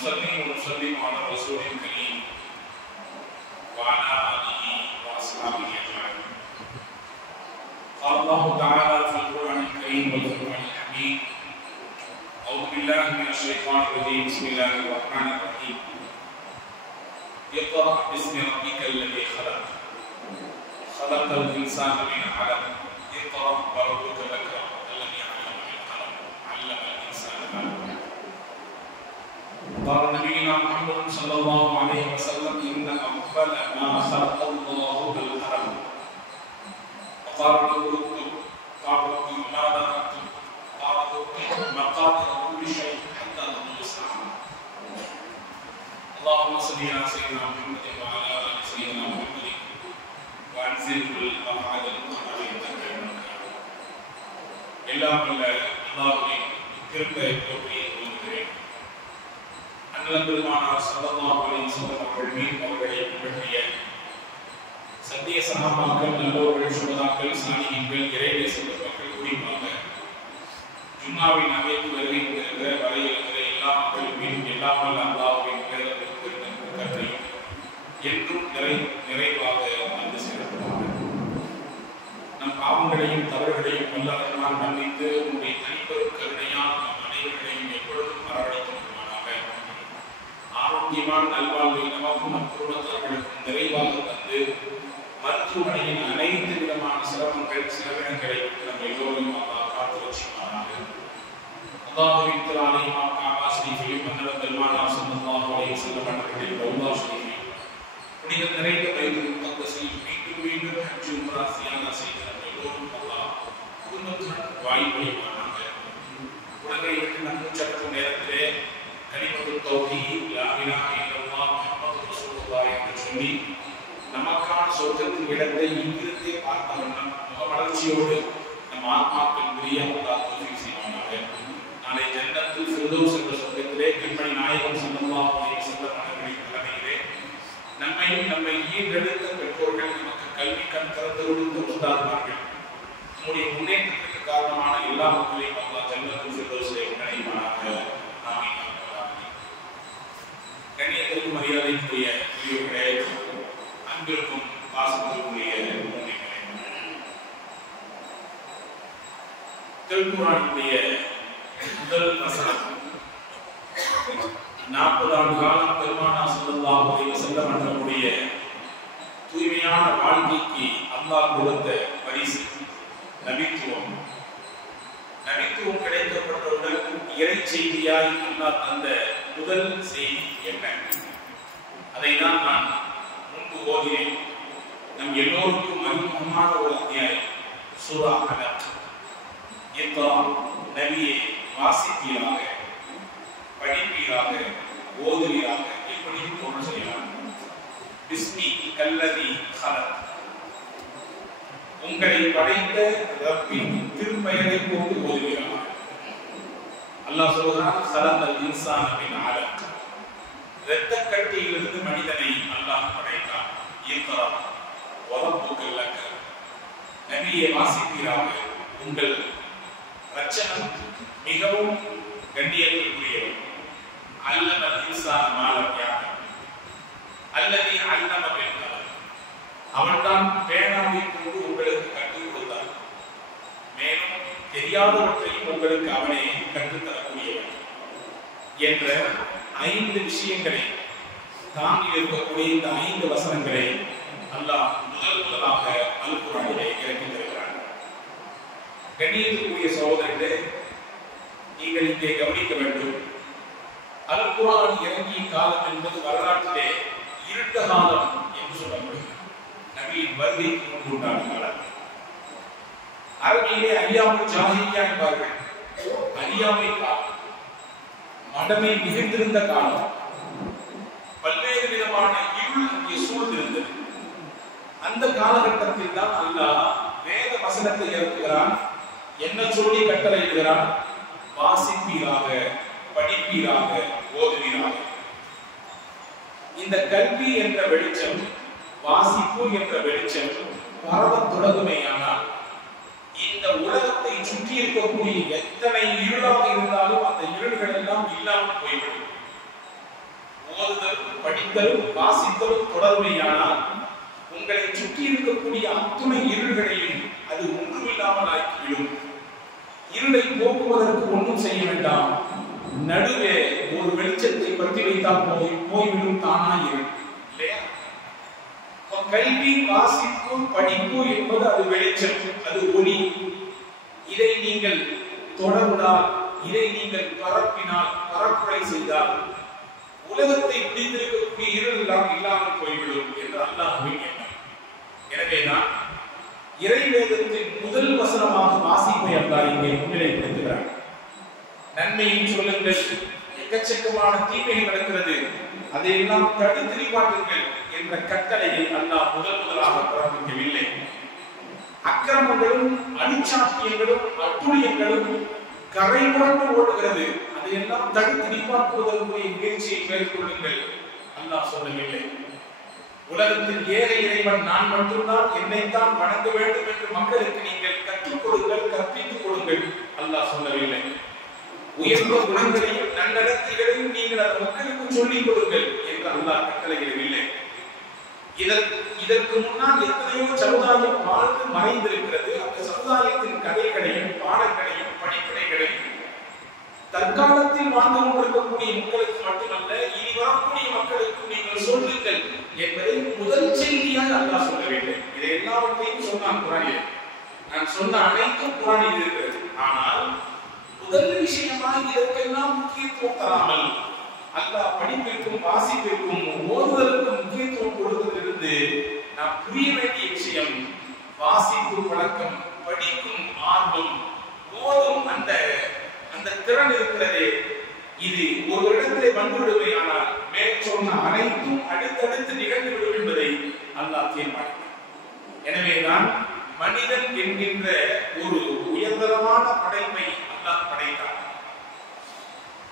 ونصلي ونسلم على رسول الكريم وعلى آله وأصحابه أجمعين. قال الله تعالى في القرآن الكريم والفرقان الحميد: أعوذ بالله من الشيطان الرجيم. بسم الله الرحمن الرحيم. اقرأ باسم ربك الذي خلق خلق الإنسان من علق اقرأ وربك الأكرم الذي علم بالقلم علم الإنسان ما لم يعلم. قال نبينا محمد صلى الله عليه وسلم: إن أول ما خلق الله بالقلم وقال له اكتب. قال رب ماذا أكتب؟ قال اكتب مقادير كل شيء حتى تطلع الساعة. اللهم صل على سيدنا محمد وعلى آل سيدنا محمد وأنزله المقعد المقرب எல்லாம் வல்ல அல்லாஹ்வின் திருப்பெயரை போற்றி புகழ்கிறேன். அண்ணல் பெருமானார் ஸல்லல்லாஹு அலைஹி வஸல்லம் அவர்கள் மீது அவர்களை பின்பற்றிய சத்திய சஹாபாக்கள், நல்லோர்கள், சுஹதாக்கள், சாலிஹீன்கள், இறைநேச மக்கள் குறிப்பாக ஜும்மாவின் அமைப்பு வருகை கொண்டிருக்கிற வரை இருக்கிற எல்லா மக்கள் மீதும் எல்லாம் வல்ல அல்லாஹ்வின் கருத்தையும் என்றும் நிறைவாக வந்து சேர்க்கிறார். நம் பாவங்களையும் தவறுகளையும் வல்லவர்களால் மன்னித்து உன்னுடைய தனிப்பெரும் கருணையால் நம் அனைவர்களையும் எப்பொழுதும் அரவணைத்துமானாக. ஆரோக்கியமான நல்வாழ்வை நமக்கும் நம் குடும்பத்தார்களுக்கும் நிறைவாக தந்து மருத்துவமனையின் அனைத்து விதமான சிரமங்களை நம் எல்லோரையும் காத்து வச்சுமானாக. அல்லாஹ்வின் திருநாமம் காபா ஷரீஃபையும் அன்னல் பெருமானார் ஸல்லல்லாஹு அலைஹி வஸல்லம் அவர்களின் ரவுலா ஷரீஃபையும் புனித நிறைந்த பைத்துல் முகத்தஸில் மீண்டும் மீண்டும் ஹஜ் உம்ரா சியாரா செய்த எல்லோரும் அல்லாஹ் குடும்பத்துடன் வாய்மொழிவானாக. உலகை விட்டு நன்முச்சக்கும் நேரத்திலே கலிமத்துத் தௌஹீத் லா இலாஹ இல்லல்லாஹ் முஹம்மது ரசூலுல்லாஹ் என்று சொல்லி நமக்கான சொர்க்கத்தின் இடத்தை இங்கிருந்தே பார்த்த வண்ணம் முகமலர்ச்சியோடு நம் ஆத்மாக்கள் பிரிய அல்லாஹ் தௌஃபீக் செய்வானாக. நாளை ஜன்னத்துல் ஃபிர்தௌஸ் என்ற சொர்க்கத்திலே கண்மணி நாயகம் ஸல்லல்லாஹு அலைஹி வஸல்லம் அவர்களின் தலைமையிலே நம்மை ஈண்டெடுத்த பெற்றோர்கள், நமக்கு கல்வி கண் திறந்து கொடுத்த உஸ்தாத்மார்கள், நம்முடைய முன்னேற்றத்திற்கு காரணமான எல்லா மக்களையும் அல்லாஹ் ஜன்னத்துல் ஃபிர்தௌஸிலே இணைப்பானாக. ஆமீன். கண்ணியத்திற்கும் மரியாதைக்குரிய பெரியோர்களே, அன்பிற்கும் பாசத்திற்குரிய முன்னேற்றங்களே, திருக்குர்ஆனுடைய முதல் வசனம் 40 ஆண்டு காலம் பெருமானார் ஸல்லல்லாஹு அலைஹி வஸல்லம் அவர்களுடைய தூய்மையான வாழ்க்கைக்கு அல்லாஹ் கொடுத்த பரிசு நபித்துவம். நபித்துவம் கிடைக்கப்பட்டவுடன் இறை செய்தியாய் அல்லாஹ் தந்த முதல் செய்தி என்ன? அதை தான் நான் முன்பு ஓதினேன். நம் எல்லோருக்கும் அறிமுகமான ஒரு அத்தியாயம் சூரா அலக். இக்ரா, நபியே வாசிப்பீராக, படிப்பீராக, ஓதுவீராக, எப்படி தோன்ற செய்யலாம். பிஸ்மி கல்லதி ஹலக், உங்களை படைத்த ரப்பின் திருப்பெயரை கொண்டு ஓதுவீராக. அல்லாஹ் சொல்கிறான், ஹலகல் இன்சான மின் அலக், இரத்தக்கட்டியிலிருந்து மனிதனை அல்லாஹ் படைத்தான். இக்ரா வரப்புக்கல் அக்ரம், நபியை வாசிப்பீராக, உங்கள் ரட்சகன் மிகவும் கண்ணியத்திற்குரியவர். அல்லமல் இன்சான மா லம் யஅலம், அல்லதி அல்லம பில் கலம், அவன்தான் பேனாவை கொண்டு உங்களுக்கு கற்றுக் கொடுத்தான். மேலும் தெரியாதவற்றையும் உங்களுக்கு அவனே கற்றுத்தரக்கூடியவன் என்ற 5 விஷயங்களை தாங்கி இருக்கக்கூடிய இந்த 5 வசனங்களை அல்லாஹ் முதலாக அல் குர்ஆனிலே இறக்கி தருகிறான். கண்ணியத்துக்குரிய சகோதரர்களே, நீங்கள் இங்கே கவனிக்க வேண்டும். அல் குர்ஆன் இறங்கிய காலம் என்பது வரலாற்றிலே இருண்ட காலம் என்று சொல்லப்படுகிறது. நபியின் வருகைக்கு முன்பு உண்டான காலம். அரபியிலே ஐயாமுல் ஜாஹிலியா என்பார்கள். அறியாமை காலம், மடமை மிகுந்திருந்த காலம், பல்வேறு விதமான இருள் அங்கே சூழ்ந்திருந்தது. அந்த காலகட்டத்தில் தான் அல்லாஹ் வேத வசனத்தை இறக்குகிறான். என்ன சொல்லி கட்டளையிடுகிறான்? வாசிப்பீராக, படிப்பீராக, ஓதுவீராக. இந்த கல்வி என்ற வெளிச்சம், வாசிப்பு என்ற வெளிச்சம் பரவத் தொடங்குமேயானால் இந்த உலகத்தை சுற்றி இருக்கக்கூடிய எத்தனை இருளாக இருந்தாலும் அந்த இருள்கள் எல்லாம் இல்லாமல் போய்விடும். ஓதுதலும் படித்தலும் வாசித்தலும் தொடர்மையானால் உங்களை சுற்றி இருக்கக்கூடிய அத்துணை இருள்களையும் அது ஒன்றுமில்லாமல் ஆக்கிவிடும். இருளை போக்குவதற்கு ஒன்றும் செய்ய வேண்டாம், நடுவே ஒரு வெளிச்சத்தை பற்றி வைத்தால் போய்விடும் தானா இருள் இல்லையா? கல்வி, வாசிப்பு, படிப்பு என்பது அது வெளிச்சம், அது ஒளி. இதை நீங்கள் தொடர்ந்தால், இதை நீங்கள் பரப்பினால், பரப்புரை செய்தால் உலகத்தை பிடித்திருக்கக்கூடிய இருள் எல்லாம் இல்லாமல் போய்விடும் என்று அல்லாஹ்வின் எண்ணம். எனவேதான் இறைவேதத்தின் முதல் வசனமாக வாசிப்பை அல்லாஹ் இங்கே முன்னிலைப்படுத்துகிறார். நன்மையை சொல்லுங்கள், எக்கச்சக்கமான தீமைகள் நடக்கிறது, அதையெல்லாம் தடுத்து நிப்பாட்டுங்கள் என்ற கட்டளையை அல்லாஹ் முதலாக பிறப்பிக்கவில்லை. அக்கிரமங்களும் அனுச்சாத்தியங்களும் அட்டுழியங்களும் கரை புரண்டு ஓடுகிறது, அதையெல்லாம் தடுத்து நிப்பாட்டுவதற்குரிய முயற்சியை மேற்கொள்ளுங்கள் அல்லாஹ் சொல்லவில்லை. உலகத்தில் ஏக இறைவன் நான் மட்டும்தான், என்னைத்தான் வணங்க வேண்டும் என்று மக்களுக்கு நீங்கள் கற்றுக் கொடுங்கள், கற்பித்துக் கொடுங்கள் அல்லாஹ் சொல்லவில்லை. உயர்ந்த குணங்களையும் நன்னடத்தைகளையும் நீங்கள் அந்த மக்களுக்கு சொல்லிக் கொடுங்கள் என்று அல்லாஹ் கட்டளையிடவில்லை. இதற்கு முன்னால் எத்தனையோ சமுதாயம் வாழ்ந்து மறைந்திருக்கிறது. அந்த சமுதாயத்தின் கதைகளையும் பாடங்களையும் படிப்பினைகளையும் தற்காலத்தில் வாழ்ந்து கொண்டிருக்கக்கூடிய மக்களுக்கு மட்டுமல்ல, இனி வரக்கூடிய மக்களுக்கு நீங்கள் சொல்லுங்கள் என்பதை முதல் செய்தியாக அல்லாஹ் சொல்ல வேண்டும். இதை எல்லாவற்றையும் சொன்னான் குர்ஆனில். நான் சொன்ன அனைத்தும் குர்ஆனில் இருக்கிறது. ஆனால் முதல் விஷயமாக இதற்கெல்லாம் முக்கியத்துவம் தராமல் அல்லாஹ் படிப்பிற்கும் வாசிப்பிற்கும் ஓதுதலுக்கும் முக்கியத்துவம் கொடுத்ததிலிருந்து நாம் புரிய வேண்டிய விஷயம், வாசிப்பு பழக்கம், படிக்கும் ஆர்வம், ஓதும் அந்த திறன் இருக்கிறதே, இது ஒரு இடத்திலே வந்துவிடுமே. ஆனால் மேற்சொன்ன அனைத்தும் அடுத்தடுத்து நிகழ்ந்துவிடும் என்பதை அல்லாஹ் தீர்மானித்தார். எனவேதான் மனிதன் என்கின்ற ஒரு உயர்தரமான படைப்பை அல்லாஹ் படைத்தார்.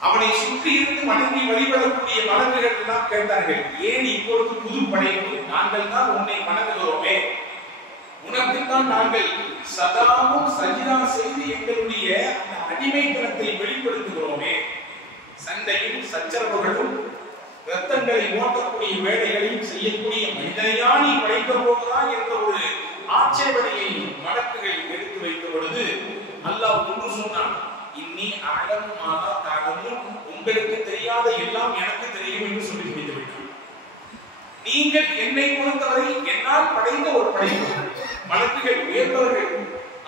அவனை சுற்றி இருந்து வணங்கி வழிபடக்கூடிய வழக்குகள் எல்லாம் கேட்டார்கள், ஏன் இப்பொழுது புது படைப்பு? நாங்கள் தான் உன்னை வணங்குகிறோமே, உனக்குத்தான் நாங்கள் சதாவும் சஜிதா செய்து எங்களுடைய அந்த அடிமைத்தனத்தை வெளிப்படுத்துகிறோமே, சண்டையும் சச்சரவுகளும் ரத்தங்களை ஓட்டக்கூடிய வேலைகளையும் செய்யக்கூடிய மனிதனையா நீ படைக்க போகிறாய் என்ற ஒரு ஆட்சேபனையை வழக்குகள் எடுத்து வைத்த பொழுது அல்லாஹ் ஒன்று சொன்னான், இன்னி அழகு மாதா தாகமும், உங்களுக்கு தெரியாத எல்லாம் எனக்கு தெரியும் என்று சொல்லி முடித்து விட்டான். நீங்கள் என்னை பொறுத்தவரை என்னால் படைத்த ஒரு படைப்பு, வழக்குகள் உயர்ந்தவர்கள்,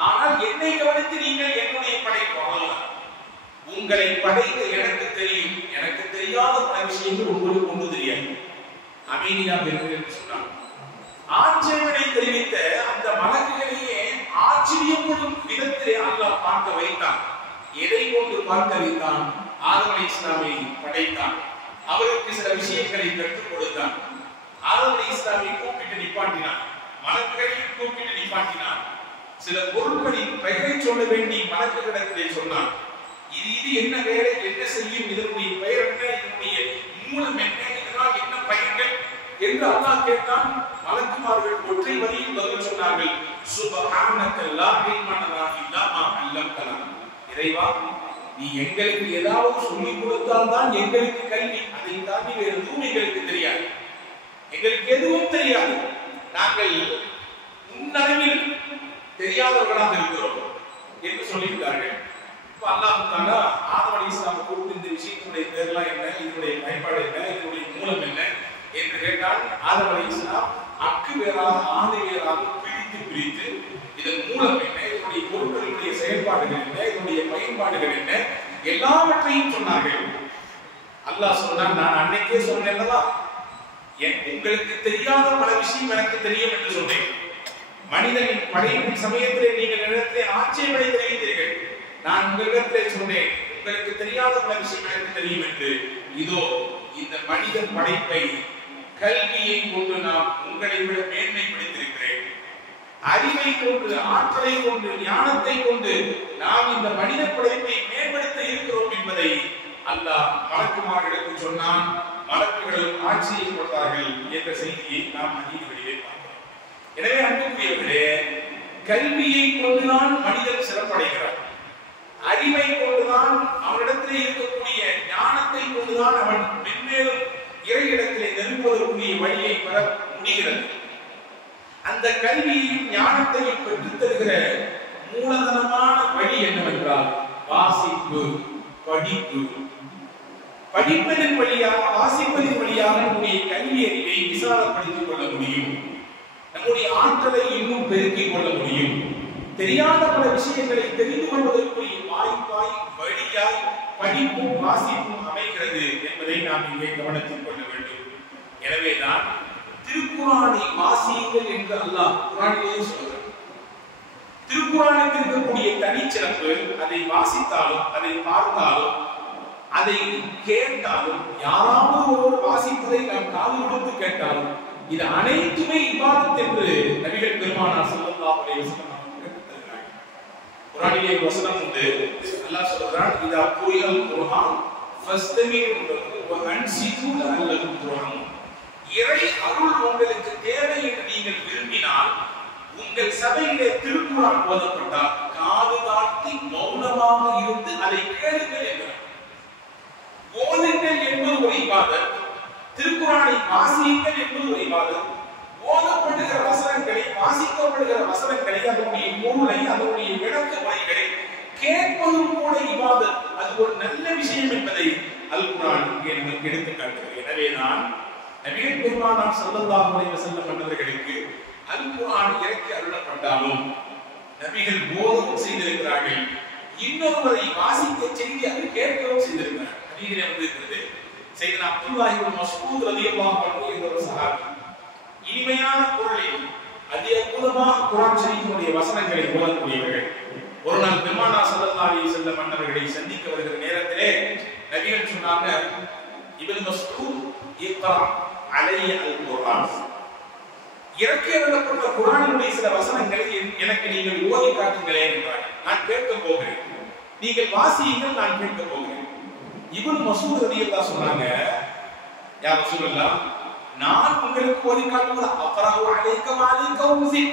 ஆனால் என்னை கவனித்து நீங்கள் என்னுடைய படைப்பு அவ்வளவுதான். உங்களை படைத்த எனக்கு தெரியும், எனக்கு தெரியாத பல விஷயங்கள் உங்களுக்கு ஒன்று தெரியாது, அமைதியாக இருங்கள் என்று சொன்னார். ஆட்சேபனை தெரிவித்த அந்த வழக்குகளையே ஆச்சரியப்படும் விதத்திலே அல்லாஹ் பார்க்க வைத்தான். எதை கொண்டு பார்க்க வைத்தான்? ஆதம் அலைஹிஸ்ஸலாமை படைத்தான், அவருக்கு சில விஷயங்களை கற்றுக் கொடுத்தான். ஆதம் அலைஹிஸ்ஸலாமை கூப்பிட்டு நிப்பாட்டினான், மலக்குகளையும் கூப்பிட்டு நிப்பாட்டினான். சில பொருட்களின் பெயரை சொல்ல வேண்டி மலக்குகளிடத்திலே சொன்னான். இது என்ன வேலை, என்ன செய்யும், இதனுடைய பெயர் என்ன, இதனுடைய மூலம் என்ன, இதனால் என்ன பயன்கள் என்று அல்லாஹ் கேட்டான். மலக்குமார்கள் ஒற்றை வரியில் பதில் சொன்னார்கள், சுப்ஹானக லா இல்ம லனா இல்லா மா அல்லம்தனா. இறைவா, நீ எங்களுக்கு ஏதாவது சொல்லிக் கொடுத்தால் தான் எங்களுக்கு கல்வி, அதை தாண்டி வேறு எதுவும் எங்களுக்கு தெரியாது, எங்களுக்கு எதுவும் தெரியாது, நாங்கள் உன்னளவில் தெரியாதவர்களாக இருக்கிறோம் என்று சொல்லிவிட்டார்கள். இப்ப அல்லாஹ் தஆலா ஆதம் அலைஹிஸ்ஸலாமை கூப்பிட்டு இந்த விஷயத்துடைய பேர்லாம் என்ன, இதனுடைய பயன்பாடு என்ன, இதனுடைய மூலம் என்ன என்று கேட்டால், ஆதம் அலைஹிஸ்ஸலாம் அக்கு வேறாக ஆதி வேறாக பிரித்து இதன் மூலம் என்ன, இதனுடைய பொருட்களுடைய செயல்பாடுகள் என்ன, இதனுடைய பயன்பாடுகள் என்ன, எல்லாவற்றையும் சொன்னார்கள். அல்லாஹ் சொன்னான், நான் அன்னைக்கே சொன்னேன்லவா, உங்களுக்கு தெரியாத பல விஷயம் எனக்கு தெரியும் என்று சொன்னேன். மனிதனின் படைப்பின் சமயத்திலே நீங்கள் இடத்திலே ஆட்சேபனை தெரிவித்தீர்கள், நான் உங்களிடத்திலே சொன்னேன் உங்களுக்கு தெரியாத பல விஷயம் எனக்கு தெரியும் என்று. இதோ இந்த மனித படைப்பை கல்வியை கொண்டு நாம் உங்களை விட மேன்மைப்படுத்தியிருக்கிறேன், அறிவை கொண்டு, ஆற்றலை கொண்டு, ஞானத்தை கொண்டு நாம் இந்த மனித படைப்பை மேம்படுத்த இருக்கிறோம் என்பதை அல்லாஹ் மலக்குமார்களுக்கு சொன்னான். மலக்குகளும் ஆட்சியை கொடுத்தார்கள் என்ற செய்தியை நாம் ஹதீஸ்களிலே பார்க்கிறோம். எனவே அன்புக்குரியவர்களே, கல்வியை கொண்டுதான் மனிதன் சிறப்படைகிறார், அறிவை கொண்டுதான் அவனிடத்திலே இருக்கக்கூடிய ஞானத்தை கொண்டுதான் அவன் மென்மேலும் கொடுக்கக்கூடிய வழியை பெற முடிகிறது. அந்த கல்வியையும் ஞானத்தையும் பெற்றுத் தருகிற மூலதனமான வழி என்னவென்றால் வாசிப்பு, படிப்பு. படிப்பதன் வழியாக, வாசிப்பதன் வழியாக நம்முடைய கல்வி அறிவை விசாலப்படுத்திக் கொள்ள முடியும். நம்முடைய ஆற்றலை இன்னும் பெருக்கிக் கொள்ள முடியும். தெரியாத பல விஷயங்களை தெரிந்து கொள்வதற்குரிய வாய்ப்பாய், வழியாய் படிப்பும் வாசிப்பும் அமைகிறது என்பதை நாம் இங்கே கவனத்தில் கொள்ள வேண்டும். எனவேதான் திருக்குர்ஆனை வாசியுங்கள் என்று அல்லாஹ் குர்ஆனிலே சொல்கிறார். திருக்குர்ஆனுக்கு இருக்கக்கூடிய தனிச்சிறப்பு, அதை வாசித்தாலும், அதை பார்த்தாலும், அதை கேட்டாலும், யாராவது ஒருவர் வாசிப்பதை நாம் காது கொடுத்து கேட்டாலும், இது அனைத்துமே இபாதத் என்று நபிகள் பெருமானார் ஸல்லல்லாஹு அலைஹி வஸல்லம் கற்றுத்தருகிறார்கள். குர்ஆனிலே வசனம் உண்டு. அல்லாஹ் சொல்றான், இதா குரிஅல் குர்ஆன் ஃபஸ்தமிஉ லஹு வ அன்சிது லஅல்லகும் துர்ஹமூன். இறை அருள் உங்களுக்கு தேவை என்று நீங்கள் விரும்பினால், உங்கள் சபையிலே திருக்குர்ஆன் ஓதப்பட்டால் காது தாழ்த்தி மௌனமாக இருந்து அதை கேளுங்கள் என்றார். ஓதுங்கள் என்பது ஒரு இபாதத், திருக்குர்ஆனை வாசியுங்கள் என்பது ஒரு இபாதத். ஓதப்படுகிற வசனங்களை, வாசிக்கப்படுகிற வசனங்களை, அதனுடைய பொருளை, அதனுடைய விளக்க முறைகளை கேட்பதும் கூட இபாதத். அது ஒரு நல்ல விஷயம் என்பதை அல் குர்ஆன் இங்கே நமக்கு எடுத்து காட்டுகிறது. எனவே நான் நபிகள் பெருமானார் ஸல்லல்லாஹு அலைஹி வஸல்லம் அவர்களுக்கு அல் குர்ஆன் இறக்கி அருளப்பட்டாலும் நபிகள் போதவும் செய்திருக்கிறார்கள், இன்னொருவரை வாசிக்க செய்து அதை கேட்கவும் செய்திருக்கிறார்கள். ஹதீஸிலே வந்திருக்கிறது, சையதுனா அப்துல்லாஹ் இப்னு மஸ்ஊத் ரலியல்லாஹு அன்ஹு என்ற ஒரு சஹாபி இனிமையான குரலில் அதி அற்புதமாக குர்ஆன் ஷரீஃபினுடைய வசனங்களை ஓதக்கூடியவர்கள். ஒரு நாள் பெருமானார் ஸல்லல்லாஹு அலைஹி வஸல்லம் அவர்களை சந்திக்க வருகிற நேரத்திலே நபிகள் சொன்னாங்க, இப்னு மஸ்ஊத் இக்ரா அலைய அல் குர்ஆன், இறக்கி அருளப்பட்ட குர்ஆனினுடைய சில வசனங்களை எனக்கு நீங்கள் ஓதி காட்டுங்களேன் என்றார்கள். நான் கேட்க போகிறேன், நீங்கள் வாசியுங்கள், நான் கேட்க போகிறேன். இப்னு மஸ்ஊத் ரலியல்லாஹு சொன்னாங்க, யா ரசூலல்லாஹ், நான் உங்களுக்கு ஓதி காட்டுவது அக்ரஹு அலைக வ அலைக உன்ஸில்,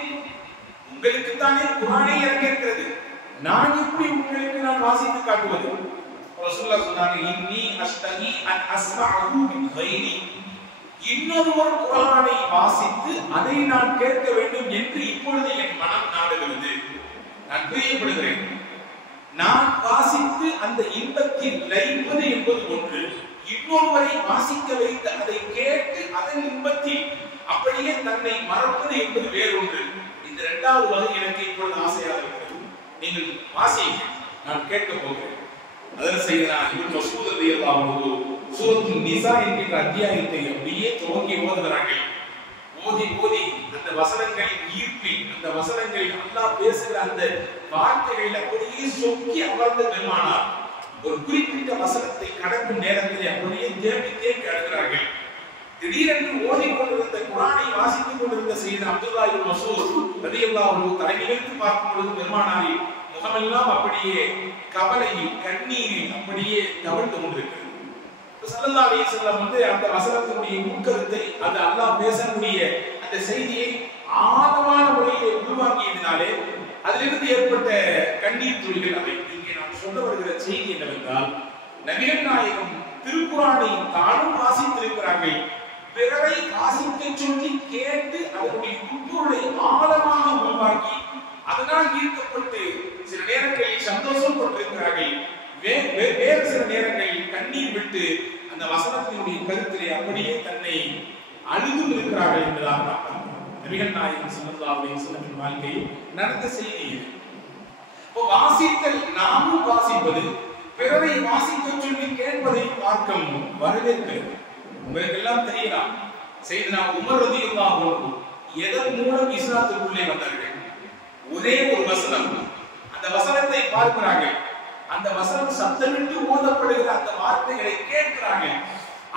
உங்களுக்கு தானே குர்ஆனை இறக்கி இருக்கிறது, நான் எப்படி உங்களுக்கு நான் வாசித்து காட்டுவது? ரசூலுல்லாஹ் சொன்னாங்க, இன்னி அஸ்தகி அன் அஸ்மஅஹு மின் கைரி, இன்னொருவர் குர்ஆனை வாசித்து அதை நான் கேட்க வேண்டும் என்று இப்பொழுது என் மனம் நாடுகிறது. நான் பிரியப்படுகிறேன். நான் வாசித்து அந்த இன்பத்தில் லயிப்பது என்பது ஒன்று, இன்னொருவரை வாசிக்க வைத்து அதை கேட்டு அதன் இன்பத்தில் அப்படியே தன்னை மறப்பது என்பது வேறொன்று. இந்த இரண்டாவது வகை எனக்கு இப்பொழுது ஆசையாக இருக்கிறது. நீங்கள் வாசியுங்கள், நான் கேட்க போகிறேன். அதன் செய்தனா இப்னு மஸ்ஊத் ரலியல்லாஹு அன்ஹு சூரத்துன் நிசா என்கிற அத்தியாயத்தை அப்படியே துவங்கி ஓதுகிறார்கள். ஓதி ஓதி அந்த வசனங்களின் ஈர்ப்பில், அந்த வசனங்களில் அல்லாஹ் பேசுகிற அந்த வார்த்தைகளில் அப்படியே சொக்கி அமர்ந்த பெருமானார் ஒரு குறிப்பிட்ட வசனத்தை கடக்கும் நேரத்தில் அப்படியே தேம்பி தேம்பி அழுகிறார்கள். திடீரென்று ஓதிக்கொண்டிருந்த குர்ஆனை வாசித்துக் கொண்டிருந்த சையதுனா அப்துல்லாஹ் இப்னு மஸ்ஊத் ரலியல்லாஹு அன்ஹு தலை நிமிர்ந்து பார்க்கும் பொழுது பெருமானாரின் முகமெல்லாம் அப்படியே கவலையில், கண்ணீரில் அப்படியே தவழ்ந்து கொண்டிருக்கிறது. ஸல்லல்லாஹு அலைஹி வஸல்லம் அந்த வசனத்தினுடைய உட்கருத்தை, அந்த அல்லாஹ் பேசக்கூடிய அந்த செய்தியை ஆழமான முறையிலே உள்வாங்கியதினாலே அதிலிருந்து ஏற்பட்ட கண்ணீர் துளிகள் அவை. இங்கே நாம் சொல்ல வருகிற செய்தி என்னவென்றால், நபிகள் நாயகம் திருக்குர்ஆனை தானும் வாசித்திருக்கிறார்கள், பிறரை வாசிக்க சொல்லி கேட்டு அதனுடைய உட்பொருளை ஆழமாக உள்வாங்கி அதனால் ஈர்க்கப்பட்டு சில நேரங்களில் சந்தோஷப்பட்டிருக்கிறார்கள், வேறு சில நேரங்களில் கண்ணீர் விட்டு அந்த வசனத்தினுடைய கருத்திலே அப்படியே தன்னை அழுதும் இருக்கிறார்கள் என்பதாக நபிகள் நாயகம் ஸல்லல்லாஹு அலைஹி வஸல்லம் வாழ்க்கையில் நடந்த செய்தி இது. இப்போ வாசித்தல், நாமும் வாசிப்பது, பிறரை வாசிக்க சொல்லி கேட்பதை மார்க்கம் வரவேற்கிறது. உங்களுக்கு எல்லாம் தெரியலாம், சையதுனா உமர் ரலியல்லாஹு அன்ஹு எதன் மூலம் இஸ்லாத்துக்குள்ளே வந்தார்கள்? ஒரே ஒரு வசனம், அந்த வசனத்தை பார்க்கிறார்கள், அந்த வசனம் சத்தமிட்டு ஓதப்படுகிற அந்த வார்த்தைகளை கேட்கிறார்கள்.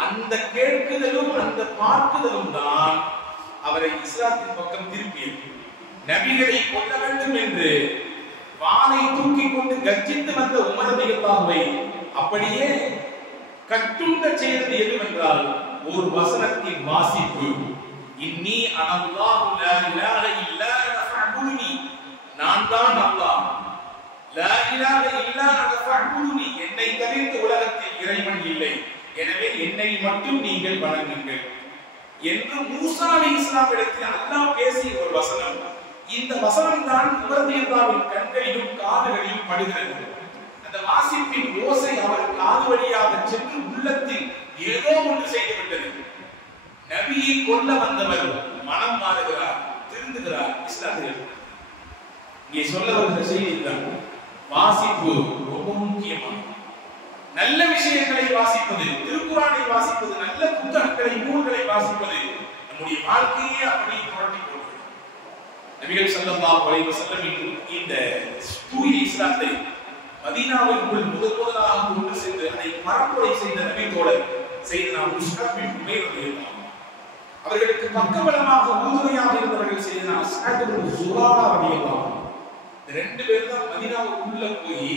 அந்த கேட்குதலும் அந்த பார்க்குதலும் தான் அவரை இஸ்லாத்தின் பக்கம் திருப்பியது. நபிகளை கொல்ல வேண்டும் என்று வாளை தூக்கி கொண்டு கர்ஜித்து வந்த உமர் ரலியல்லாஹுவை அப்படியே கட்டுண்ட செய்தது எதுவென்றால் ஒரு வசனத்தின் வாசிப்பு. இன்னி அனல்லாஹு லா இலாஹ இல்லா அன ஃபஅபுதுனி, நான் தான் அல்லாஹ், லா இலாஹ இல்லா அன ஃபஅபுதுனி, என்னை தவிர்த்து உலகத்தில் இறைவன் இல்லை, எனவே என்னை மட்டும் நீங்கள் வணங்குங்கள். என்று மூசா அலைஹிஸ்ஸலாம் இடத்தில் அல்லாஹ் பேசிய ஒரு வசனம். இந்த வசனம் தான் உமர் ரலியல்லாஹுவின் கண்களிலும் காதுகளிலும் படுகிறது. அந்த வாசிப்பின் ஓசை அவர் காது வழியாக சென்று உள்ளத்தில் ஏதோ ஒன்று செய்துவிட்டது. நபியை கொல்ல வந்தவர் மனம் மாறுகிறார், திருந்துகிறார், இஸ்லாத்தில். இங்கே சொல்ல வருகிற செய்தி தான், வாசிப்பு ரொம்ப முக்கியமானது. நல்ல விஷயங்களை வாசிப்பது, திருக்குர்ஆனை வாசிப்பது, நல்ல புத்தகங்களை, நூல்களை வாசிப்பது நம்முடைய வாழ்க்கையே அப்படியே புரட்டி போடுகிறது. நபிகள் ஸல்லல்லாஹு அலைஹி வஸல்லம் இந்த தூய இஸ்லாத்தை மதீனாவுக்குள் முதலாக கொண்டு சென்று அதை பரப்புரை செய்த நபி தோழர் சையதுனா முஸ்அப் பின் உமைர் ரலியல்லாஹு அன்ஹு, அவர்களுக்கு பக்கபலமாக உறுதுணையாக இருந்தவர்கள் சையதுனா அஸ்அத் பின் ஸுராரா ரலியல்லாஹு அன்ஹு. இந்த ரெண்டு பேரும் தான் மதீனாவுக்குள்ள போய்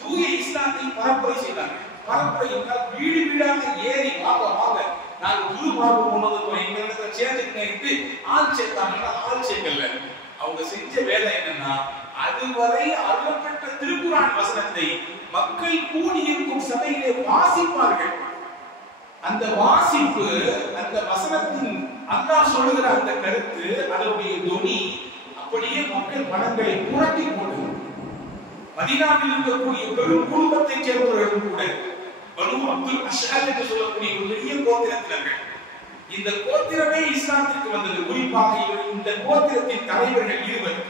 தூய இஸ்லாத்தை பரப்புரை செய்தாங்க. பரப்புரை என்றால் வீடு வீடாக ஏறி வாங்க வாங்க நாங்கள் குரு மார்பு கொண்டது எங்க இடத்துல சேர்ந்துட்டு ஆள் சேர்த்தாங்கன்னா ஆள் சேர்க்கல. அவங்க செஞ்ச வேலை என்னன்னா, அதுவரை அருளப்பட்ட திருக்குர்ஆன் வசனத்தை மக்கள் கூடியிருக்கும் சபையிலே வாசிப்பார்கள். அந்த வாசிப்பு, அந்த வசனத்தின் அல்லாஹ் சொல்லுகிற அந்த கருத்து, அதனுடைய தொனி அப்படியே மக்கள் மனங்களை புரட்டி போடுகிறது. மதீனாவில் இருக்கக்கூடிய பெரும் குடும்பத்தைச் சேர்ந்தவர்கள் கூட பனு அப்துல் அஷ்ஹல் என்று சொல்லக்கூடிய ஒரு பெரிய கோத்திரத்தினர்கள். இந்த கோத்திரமே இஸ்லாத்திற்கு வந்தது. குறிப்பாக இந்த கோத்திரத்தின் தலைவர்கள் இருவர்,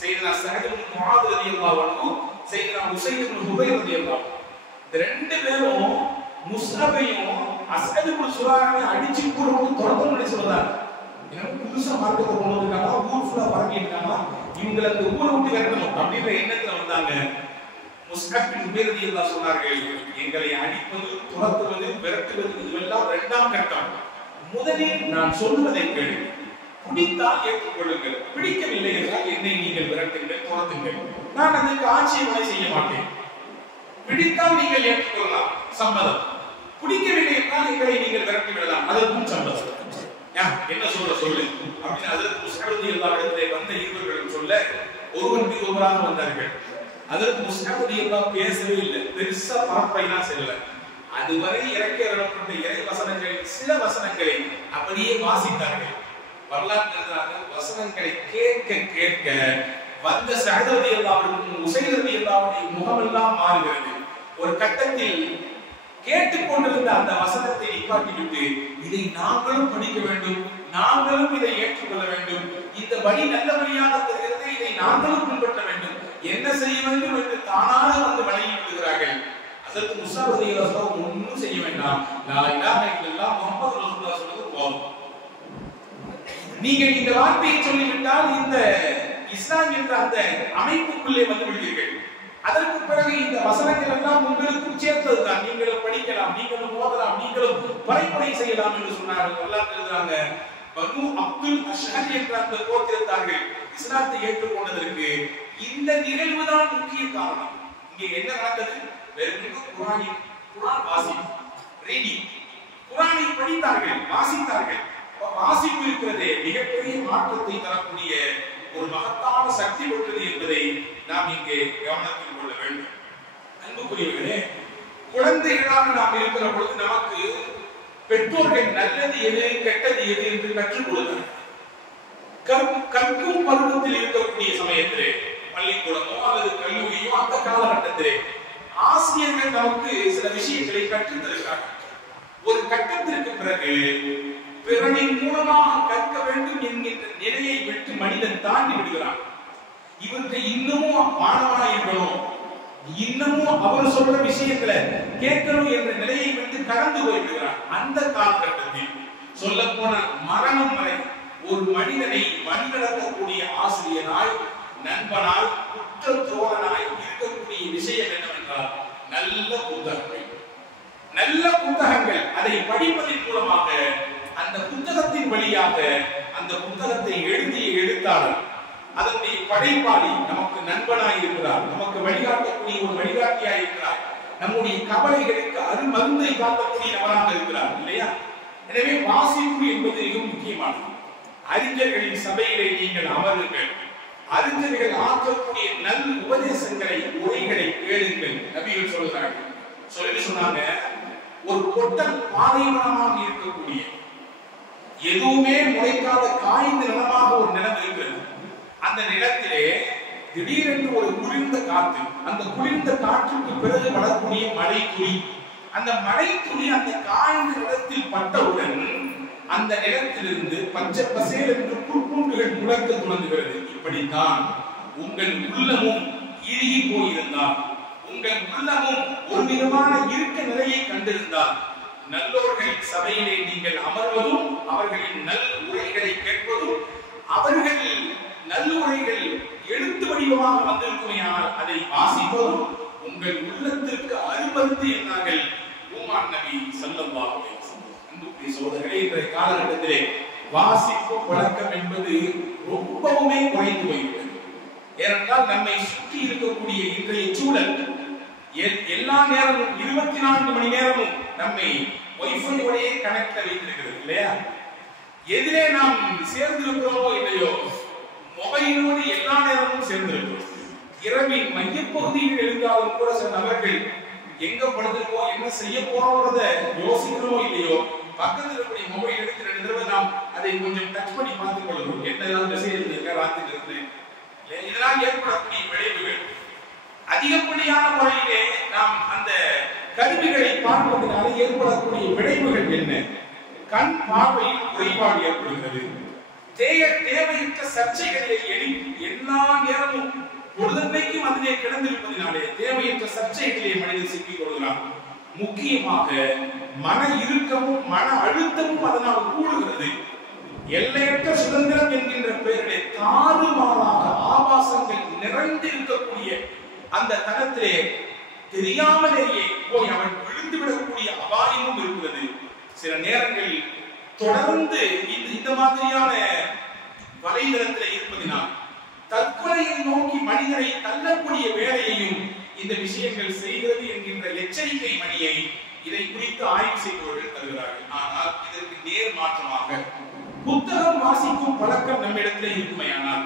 சையதுனா ஸஅத் பின் முஆத் ரலியல்லாஹு அன்ஹு, சையதுனா உஸைத் பின் ஹுதைர் ரலியல்லாஹு அன்ஹு. இந்த ரெண்டு பேரும் முஸ்அபையும் அஸ்அத் பின் ஸுராராவை அடிச்சு கூறவும் தொடர்ந்து சொல்றாங்க. ஏன்னா புதுசா மார்க்கத்தை கொண்டு வந்திருக்காங்க, ஊர் ஃபுல்லா பரப்பிட்டாங்க, இவங்களை அந்த ஊரை விட்டு விரட்டணும் அப்படின்ற எண்ணத்துல வந்தாங்க. முஸ்அப் பின் உமைர் ரலியல்லாஹு அன்ஹு சொன்னார்கள், எங்களை அடிப்பது, துரத்துவது, விரட்டுவது இதுவெல்லாம் இரண்டாம் கட்டம். முதலில் நான் சொல்வதை கேளு, பிடித்தால் ஏற்றுக்கொள்ளுங்கள், பிடிக்கவில்லை என்றால் என்னை நீங்கள் விரட்டுங்கள், துரத்துங்கள், நான் அதற்கு ஆட்சேபனை செய்ய மாட்டேன். பிடித்தால் நீங்கள் ஏற்றுக்கொள்ளலாம், சம்மதம். பிடிக்கவில்லை என்றால் எங்களை நீங்கள் விரட்டி விடலாம், அதற்கும் சம்மதம். என்ன சொல்ல சொல்லு அப்படின்னு அதற்கு முஸ்அப் ரலியல்லாஹு அன்ஹு வந்த இருவர்களும் சொல்ல, ஒருவன் மீது ஒருவராக வந்தார்கள். அதற்கு முஸ்அப் ரலியல்லாஹு அன்ஹு பேசவே இல்லை, பெருசா பரப்பைலாம் செல்லல. அதுவரை இறக்கி அருளப்பட்ட இறை வசனங்களில் சில வசனங்களை அப்படியே வாசித்தார்கள். வரலாற்று வசனங்களை கேட்க கேட்க வந்த ஸஅத் ரலியல்லாஹு அன்ஹு உஸைத் ரலியல்லாஹு அன்ஹு முகமெல்லாம் மாறுகிறது. ஒரு கட்டத்தில் கேட்டுக்கொண்டிருந்த அந்த வசனத்தை நிப்பாட்டிவிட்டு, இதை நாங்களும் படிக்க வேண்டும், நாங்களும் இதை ஏற்றுக்கொள்ள வேண்டும், இந்த வழி நல்ல வழியாக தெரிகிறது, இதை நாங்களும் பின்பற்ற வேண்டும், என்ன செய்ய வேண்டும் என்று தானாக வந்து வழங்கி விடுகிறார்கள். அதற்கு முஸஅப் ரலியல்லாஹு அன்ஹு ஒன்றும் செய்ய வேண்டாம், லா இலாஹ இல்லல்லாஹ் முஹம்மது ரசூலுல்லாஹ் சொல்றது போதும். நீங்கள் இந்த வார்த்தையை சொல்லிவிட்டால் இந்த இஸ்லாம் என்ற அந்த அமைப்புக்குள்ளே வந்து விடுவீர்கள். அதற்கு பிறகு இந்த வசனங்கள் எல்லாம் உங்களுக்கும் சேர்த்ததுதான், நீங்களும் படிக்கலாம், நீங்களும் ஓதலாம், நீங்களும் பரப்புரை செய்யலாம் என்று சொன்னார்கள். எல்லாம் எழுதுறாங்க, பனு அப்துல் அஷ்ஹல் என்ற அந்த கோத்திரத்தார்கள் இஸ்லாத்தை ஏற்றுக்கொண்டதற்கு இந்த நிகழ்வு தான் முக்கிய காரணம். இங்கே என்ன நடந்தது? வெறும் குர்ஆன் வாசிப்பு, ரீடிங், குர்ஆனை படித்தார்கள், வாசித்தார்கள். வாசிப்பு இருக்கிறதே மிகப்பெரிய மாற்றத்தை தரக்கூடிய ஒரு மகத்தான சக்தி பெற்றது என்பதை நாம் இங்கே கவனத்தில் கொள்ள வேண்டும். அன்புக்குரியவர்களே, குழந்தைகளாக நாம் இருக்கிற பொழுது நமக்கு பெற்றோர்கள் நல்லது எது, கெட்டது எது என்று கற்றுக் கொடுத்தார்கள். கற்கும் பருவத்தில் இருக்கக்கூடிய சமயத்திலே, பள்ளிக்கூடமோ அல்லது கல்லூரியோ அந்த காலகட்டத்திலே ஆசிரியர்கள் நமக்கு சில விஷயங்களை கற்றுத் தருகிறார்கள். ஒரு கட்டத்திற்கு பிறகு பிறனின் மூலமாக கற்க வேண்டும் என்கின்ற நிலையை விட்டு மனிதன் தாண்டி விடுகிறான். இவருக்கு இன்னமும் மாணவனா இருக்கணும், இன்னமும் அவர் சொல்ற விஷயங்களை கேட்கணும் என்ற நிலையை விட்டு கடந்து போய்விடுகிறான். அந்த காலகட்டத்தில் சொல்ல போன மரணம் வரை ஒரு மனிதனை வழிநடத்தக்கூடிய ஆசிரியராய், நண்பனாய், உற்ற தோழனாய் இருக்கக்கூடிய விஷயம் என்னவென்றால் நல்ல புத்தகங்கள். நல்ல புத்தகங்கள், அதை படிப்பதன் மூலமாக அந்த புத்தகத்தின் வழியாக அந்த புத்தகத்தை எழுதிய எழுத்தாளர், அதனுடைய படைப்பாளி நமக்கு நண்பனாய் இருக்கிறார், நமக்கு வழிகாட்டக்கூடிய ஒரு வழிகாட்டியாய் இருக்கிறார், நம்முடைய கவலைகளுக்கு அருமருந்தை காட்டக்கூடிய நபராக இருக்கிறார் இல்லையா? எனவே வாசிப்பு என்பது மிக முக்கியமானது. அறிஞர்களின் சபையிலே நீங்கள் அமருங்கள், அறிஞர்கள் ஆற்றக்கூடிய நல் உபதேசங்களை, உரைகளை கேளுங்கள். நபிகள் சொல்கிறார்கள், சொன்னாங்க, ஒரு பொட்டல் பாலைவனமாக இருக்கக்கூடிய எதுவுமே முளைக்காத காய்ந்த நிலமாக ஒரு நிலம் இருக்கிறது. அந்த நிலத்திலே திடீரென்று ஒரு குளிர்ந்த காற்று, அந்த குளிர்ந்த காற்றுக்கு பிறகு வரக்கூடிய மழை துளி, அந்த மழை துளி அந்த காய்ந்த நிலத்தில் பட்டவுடன் அந்த நிலத்திலிருந்து பச்சை பசேல் என்று புற்பூண்டுகள் முளைக்க தொடங்குகிறது. இப்படித்தான் உங்கள் உள்ளமும் இறுகி போயிருந்தால், உங்கள் உள்ளமும் ஒரு விதமான இருக்க நிலையை கண்டிருந்தால், நல்லோர்கள் சபையிலே நீங்கள் அமர்வதும் அவர்களின் நல் உரைகளை கேட்பதும் அவர்கள் நல்லுரைகள் எழுத்து வடிவமாக வந்திருக்குமையானால் அதை வாசிப்பதும் உங்கள் உள்ளத்திற்கு அருமருந்து என்றார்கள் உமான் நபி ஸல்லல்லாஹு அலைஹி வஸல்லம். அன்புக்குரிய சகோதரர்களே, இன்றைய காலகட்டத்திலே வாசிப்பு பழக்கம் என்பது ரொம்பவுமே குறைந்து போய்விட்டது. ஏனென்றால் நம்மை சுற்றி இருக்கக்கூடிய இன்றைய சூழல் எல்லா நேரமும் 24 மணி நேரமும் நம்மை வைஃபையோடையே கனெக்ட் வைத்திருக்கிறது இல்லையா? எதிரே நாம் சேர்ந்திருக்கிறோமோ இல்லையோ, மொபைலோடு எல்லா நேரமும் சேர்ந்திருக்கிறோம். இரவின் மையப்பகுதியில் எழுந்தாலும் கூட சில நபர்கள் எங்க படுத்திருக்கோம், என்ன செய்ய போறோம்ன்றத யோசிக்கிறோமோ இல்லையோ, பக்கத்தில் இருக்கக்கூடிய மொபைல் எடுத்து 2 தடவை நாம் அதை கொஞ்சம் டச் பண்ணி பார்த்துக் கொள்கிறோம். என்ன ஏதாவது மெசேஜ் இருக்கா ராத்திரி இருந்து. இதனால் ஏற்படக்கூடிய விளைவுகள் அதிகப்படியான முறையிலே நாம் அந்த கருவிகளை பார்ப்பதனால ஏற்படக்கூடிய விளைவுகள் என்ன? கண் பார்வையில் குறைபாடு ஏற்படுகிறது. தேவையற்ற சர்ச்சைகளை எல்லா நேரமும் பொழுதன்னைக்கும் அதிலே கிடந்திருப்பதனாலே தேவையற்ற சர்ச்சைகளிலே மனிதன் சிக்கிக் கொள்கிறான். முக்கியமாக மன இறுக்கமும் மன அழுத்தமும் அதனால் கூடுகிறது. எல்லையற்ற சுதந்திரம் என்கின்ற பெயரிலே தாறுமாறாக ஆபாசங்கள் நிறைந்திருக்கக்கூடிய அந்த தளத்திலே தெரியாமலேயே போய் அவன் விழுந்து விடக்கூடிய அபாயமும் இருக்கிறது. சில நேரங்களில் தொடர்ந்து இந்த மாதிரியான வலைதளத்தில் இருப்பதினால் தற்கொலையை நோக்கி மனிதரை தள்ளக்கூடிய வேலையையும் இந்த விஷயங்கள் செய்கிறது என்கின்ற எச்சரிக்கை மணியை இதை குறித்து ஆய்வு செய்பவர்கள் தருகிறார்கள். ஆனால் இதற்கு நேர் மாற்றமாக புத்தகம் வாசிக்கும் பழக்கம் நம்மிடத்தில் இருக்குமையானால்,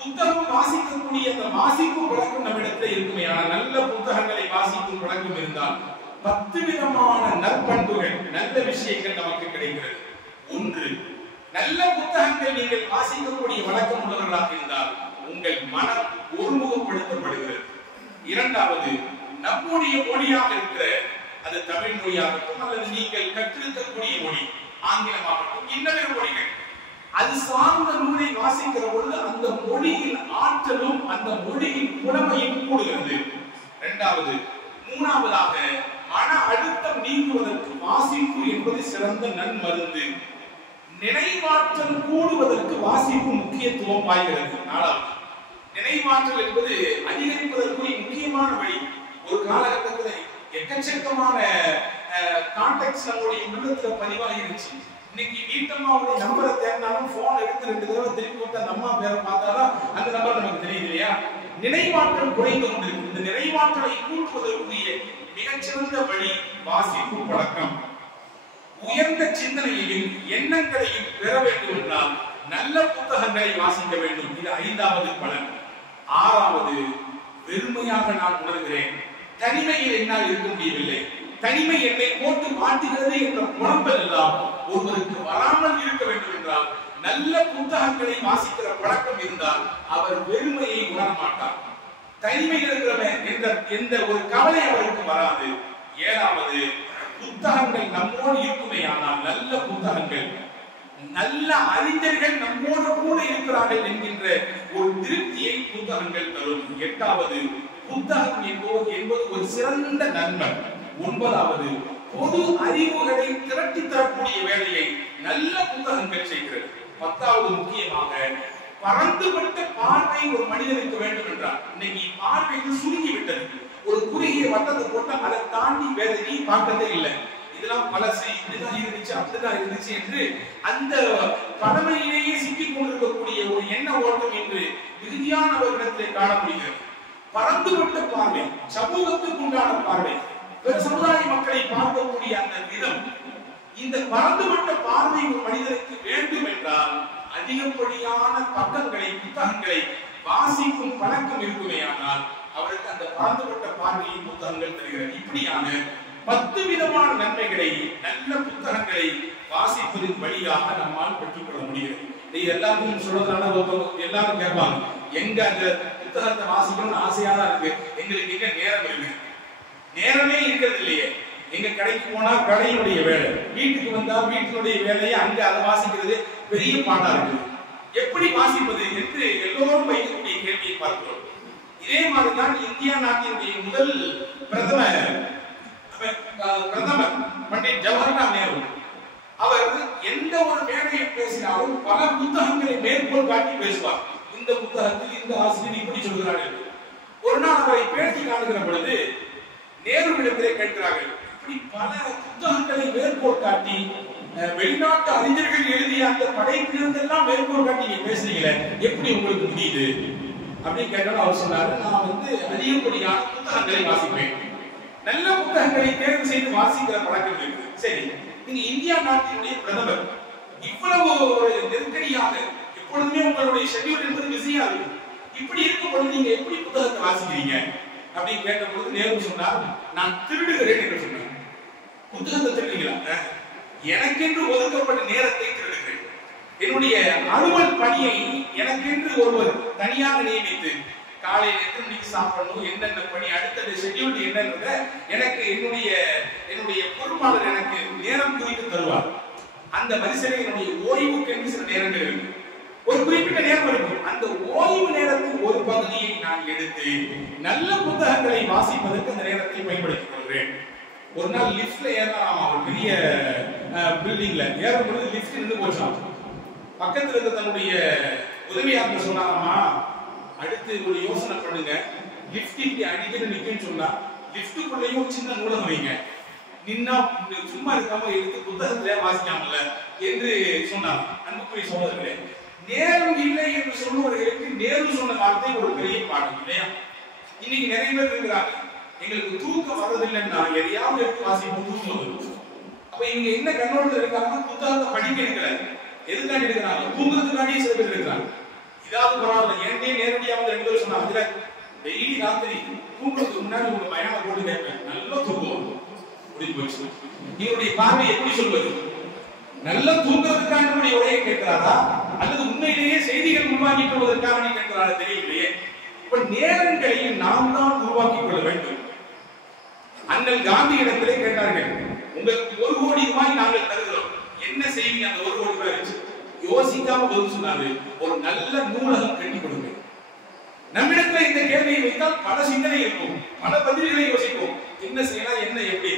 புத்தகம் வாசிக்கக்கூடிய அந்த வாசிக்கும் பழக்கம் நம்மிடத்தில் இருக்குமையானால், நல்ல புத்தகங்களை வாசிக்கும் பழக்கம் இருந்தால் 10 விதமான நற்பண்புகள், நல்ல விஷயங்கள் நமக்கு கிடைக்கிறது. ஒன்று, நல்ல புத்தகங்கள் நீங்கள் வாசிக்கக்கூடிய வழக்கம் உள்ளவர்களாக இருந்தால் உங்கள் மனம் ஒருமுகப்படுத்தப்படுகிறது. இரண்டாவது, நம்முடைய மொழியாக இருக்கிற அது தமிழ் மொழியாகட்டும் அல்லது நீங்கள் கற்றிருக்கக்கூடிய மொழி ஆங்கிலமாகட்டும் இன்னொரு மொழிகள், அது சார்ந்த நூலை வாசிக்கிற பொழுது அந்த மொழியின் ஆற்றலும் அந்த மொழியின் புலமையும் கூடுகிறது. இரண்டாவது, மூணாவதாக மன அழுத்தம் நீங்குவதற்கு வாசிப்பு என்பது சிறந்த நன்மருந்து. நினைவாற்றல் கூடுவதற்கு வாசிப்பு முக்கியத்துவம் வாய்கிறது. நாலாவது, நினைவாற்றல் என்பது அதிகரிப்பதற்கு முக்கியமான வழி. ஒரு காலகட்டத்தில் எக்கச்சக்கமான கான்டாக்ட்ஸ் நம்முடைய உள்ளத்துல பதிவாகி இருந்துச்சு. இன்னைக்கு வீட்டம்மாவுடைய நம்பரை தேடினாலும் போன் எடுத்து 2 தடவை திருப்பி விட்டு அந்த அம்மா பேரை பார்த்தாதான் அந்த நம்பர் நமக்கு தெரியுது இல்லையா? நினைவாற்றல் குறைந்து கொண்டிருக்கு. இந்த நினைவாற்றலை கூட்டுவதற்குரிய மிகச்சிறந்த வழி வாசிப்பு பழக்கம். உயர்ந்த சிந்தனையையும் எண்ணங்களையும் பெற வேண்டும் என்றால் நல்ல புத்தகங்களை வாசிக்க வேண்டும். இது 5வது பலன். 6வது, வெறுமையாக நான் உணர்கிறேன், தனிமையில் என்னால் இருக்க முடியவில்லை, தனிமை என்னை போட்டு மாட்டுகிறது என்ற புலம்பல் எல்லாம் ஒருவருக்கு வராமல் இருக்க வேண்டும் என்றால் நல்ல புத்தகங்களை வாசிக்கிற பழக்கம் இருந்தால் அவர் வெறுமையை உணர மாட்டார். தனிமை இருக்கிறவன் என்ற ஒரு கவலை அவருக்கு வராது. 7வது, புத்தகங்கள் நம்மோடு இருக்குமேயானால், நல்ல புத்தகங்கள், நல்ல அறிஞர்கள் நம்மோடு கூட இருக்கிறார்கள் என்கின்ற ஒரு திருப்தியை புத்தகங்கள் தரும். 8வது, புத்தகம் என்பது ஒரு சிறந்த நண்பன். 9வது, பொது அறிவுகளை திரட்டி தரக்கூடிய வேலையை நல்ல புத்தகங்கள் செய்கிறது. 10வது, முக்கியமாக பரந்துபட்ட பார்வை ஒரு மனிதனுக்கு வேண்டும் என்றார். இன்னைக்கு பார்வைகள் சுருங்கி விட்டது. ஒரு குறுகிய வட்டத்தை போட்டு அதை தாண்டி வேற நீ பார்க்கறதே இல்லை. இதெல்லாம் பழசு, இப்படிதான் இருந்துச்சு அப்படிதான் இருந்துச்சு என்று அந்த பழமையிலேயே சிக்கிக் கொண்டிருக்கக்கூடிய ஒரு எண்ண ஓட்டம் என்று மிகுதியானவர்களிடத்திலே காண முடிகிறது. பரந்துபட்ட பார்வை, சமூகத்துக்கு உண்டான பார்வை, சமுதாய மக்களை பார்க்கக்கூடிய அந்த விதம், இந்த பரந்துபட்ட பார்வை ஒரு மனிதனுக்கு வேண்டும் என்றால் அதிகப்படியான பக்கங்களை புத்தகங்களை வாசிக்கும் பழக்கம் இருக்குமேயானால் அவருக்கு அந்த பரந்துபட்ட பார்வையை புத்தகங்கள் தருகிறது. இப்படியான 10 விதமான நன்மைகளை நல்ல புத்தகங்களை வாசித்து வாசிப்பதன் வழியாக நம்மால் பெற்றுக்கொள்ள முடிகிறது. இது எல்லாத்தையும் சொல்றதுனால எல்லாரும் கேட்பாங்க, எங்க அந்த புத்தகத்தை வாசிக்கணும்னு ஆசையா தான் இருக்கு, எங்களுக்கு எங்க நேரம் இருக்கு? நேரமே இருக்கிறது இல்லையே. எங்க கடைக்கு போனா கடையினுடைய வேலை, வீட்டுக்கு வந்தா வீட்டினுடைய வேலையை, அங்க அதை வாசிக்கிறது பெரிய பாடா இருக்கு. எப்படி வாசிப்பது என்று எல்லோரும் வைக்கக்கூடிய கேள்வியை பார்க்கிறோம். இதே மாதிரிதான் இந்தியா நாட்டினுடைய முதல் பிரதமர் பண்டிட் ஜவஹர்லால் நேரு, அவர் எந்த ஒரு மேடையை பேசினாலும் பல புத்தகங்களை மேற்கோள் காட்டி பேசுவார். இந்த புத்தகத்தில் இந்த ஆசிரியர் இப்படி சொல்கிறார்கள். ஒரு நாள் அவரை பேட்டி காணுகிற பொழுது நேருவிடத்திலே கேட்கிறார்கள், இப்படி பல புத்தகங்களை மேற்கோள் காட்டி வெளிநாட்டு அறிஞர்கள் எழுதிய அந்த படைப்பிலிருந்தெல்லாம் மேற்கோள் காட்டி நீங்க பேசுறீங்களே, எப்படி உங்களுக்கு முடியுது அப்படின்னு கேட்டாலும் அவர் சொன்னாரு, நான் அதிகப்படியான புத்தகங்களை வாசிப்பேன், நல்ல புத்தகங்களை தேர்வு செய்து வாசிக்கிற பழக்கம் இருக்கு. சரி, நீங்க இந்தியா நாட்டினுடைய பிரதமர், இவ்வளவு ஒரு நெருக்கடியாக எப்பொழுதுமே உங்களுடைய ஷெட்யூல் என்பது பிஸியா இருக்கு, இப்படி இருக்கும் பொழுது நீங்க எப்படி புத்தகத்தை வாசிக்கிறீங்க அப்படின்னு கேட்ட பொழுது நேரு சொன்னார், நான் திருடுகிறேன் என்று சொன்னார். புத்தகத்தை திருடுங்களா? எனக்கென்று ஒதுக்கப்பட்ட நேரத்தை திருடுகிறேன். என்னுடைய அலுவல் பணியை எனக்கென்று ஒருவர் தனியாக நியமித்து காலையில் எத்தனை மணிக்கு சாப்பிடணும், என்னென்ன பணி, அடுத்த ஷெட்யூல் என்னன்றத எனக்கு என்னுடைய பொறுப்பாளர் எனக்கு நேரம் குறித்து தருவார். அந்த வரிசையில் என்னுடைய ஓய்வுக்கு என்று சில நேரங்கள் இருக்கு, ஒரு குறிப்பிட்ட நேரம் இருக்கும். அந்த ஓய்வு நேரத்தில் ஒரு பகுதியை நான் எடுத்து நல்ல புத்தகங்களை வாசிப்பதற்கு அந்த நேரத்தை பயன்படுத்திக் கொள்கிறேன். ஒரு நாள் லிப்ட்ல ஏறலாம், ஒரு பெரிய பில்டிங்ல ஏறும் பொழுது லிப்ட் நின்று போச்சாம். பக்கத்துல இருக்க தன்னுடைய உதவியாளர் சொன்னாராமா, அடுத்து ஒரு யோசனை பண்ணுங்க, லிப்ட் இப்படி அடிக்கடி நிக்குன்னு சொன்னா லிப்டுக்குள்ளேயும் ஒரு சின்ன நூலகம் வைங்க, நின்னா சும்மா இருக்காம எடுத்து புத்தகத்திலே வாசிக்காமல என்று சொன்னார். அன்புக்குரிய சகோதரர்களே, நேரம் இல்லை என்று சொல்லுவவர்களுக்கு நேரு சொன்ன வார்த்தை ஒரு பெரிய பாடம் இல்லையா? இன்னைக்கு நிறைய பேர் இருக்கிறாங்க, எங்களுக்கு தூக்கம் வர்றதில்லைன்னா எதையாவது எடுத்து வாசிப்போம், தூக்கம் வரும். அப்ப இவங்க என்ன கண்ணோட்டத்தில் இருக்காங்கன்னா, புத்தகத்தை படிக்க இருக்கிறாங்க, எதுக்காண்டி இருக்கிறாங்க? தூங்குறதுக்காண்டியே சில பேர் இருக்கிறாங்க. இதாவது பரவாயில்ல, ஏன்டே நேரடியாக 2 பேர் சொன்னாங்க, டெய்லி ராத்திரி தூங்குறதுக்கு முன்னாடி உங்க பயணம் போட்டு கேட்பேன், நல்லா தூங்குவோம் முடிஞ்சு போச்சு. இவருடைய பார்வை எப்படி சொல்வது? நல்ல தூங்குறதுக்கான உரையை கேட்கிறாரா அல்லது உண்மையிலேயே செய்திகள் உருவாக்கிக் கொள்வதற்காக நீ கேட்கிறாரா தெரியலையே. இப்ப நேரங்களை நாம் தான் உருவாக்கிக் கொள்ள வேண்டும். அண்ணல் காந்தி இடத்திலே கேட்டார்கள், உங்களுக்கு 1 கோடி ரூபாய் நாங்கள் தருகிறோம், என்ன செய்வீங்க அந்த 1 கோடி ரூபாய் வச்சு? யோசிக்காம பதில் சொன்னாரு, ஒரு நல்ல நூலகம் கட்டி கொடுங்க. நம்மிடத்துல இந்த கேள்வியை வைத்தால் பல சிந்தனை இருக்கும், பல பதில்களை யோசிப்போம், என்ன செய்யலாம், என்ன எப்படி.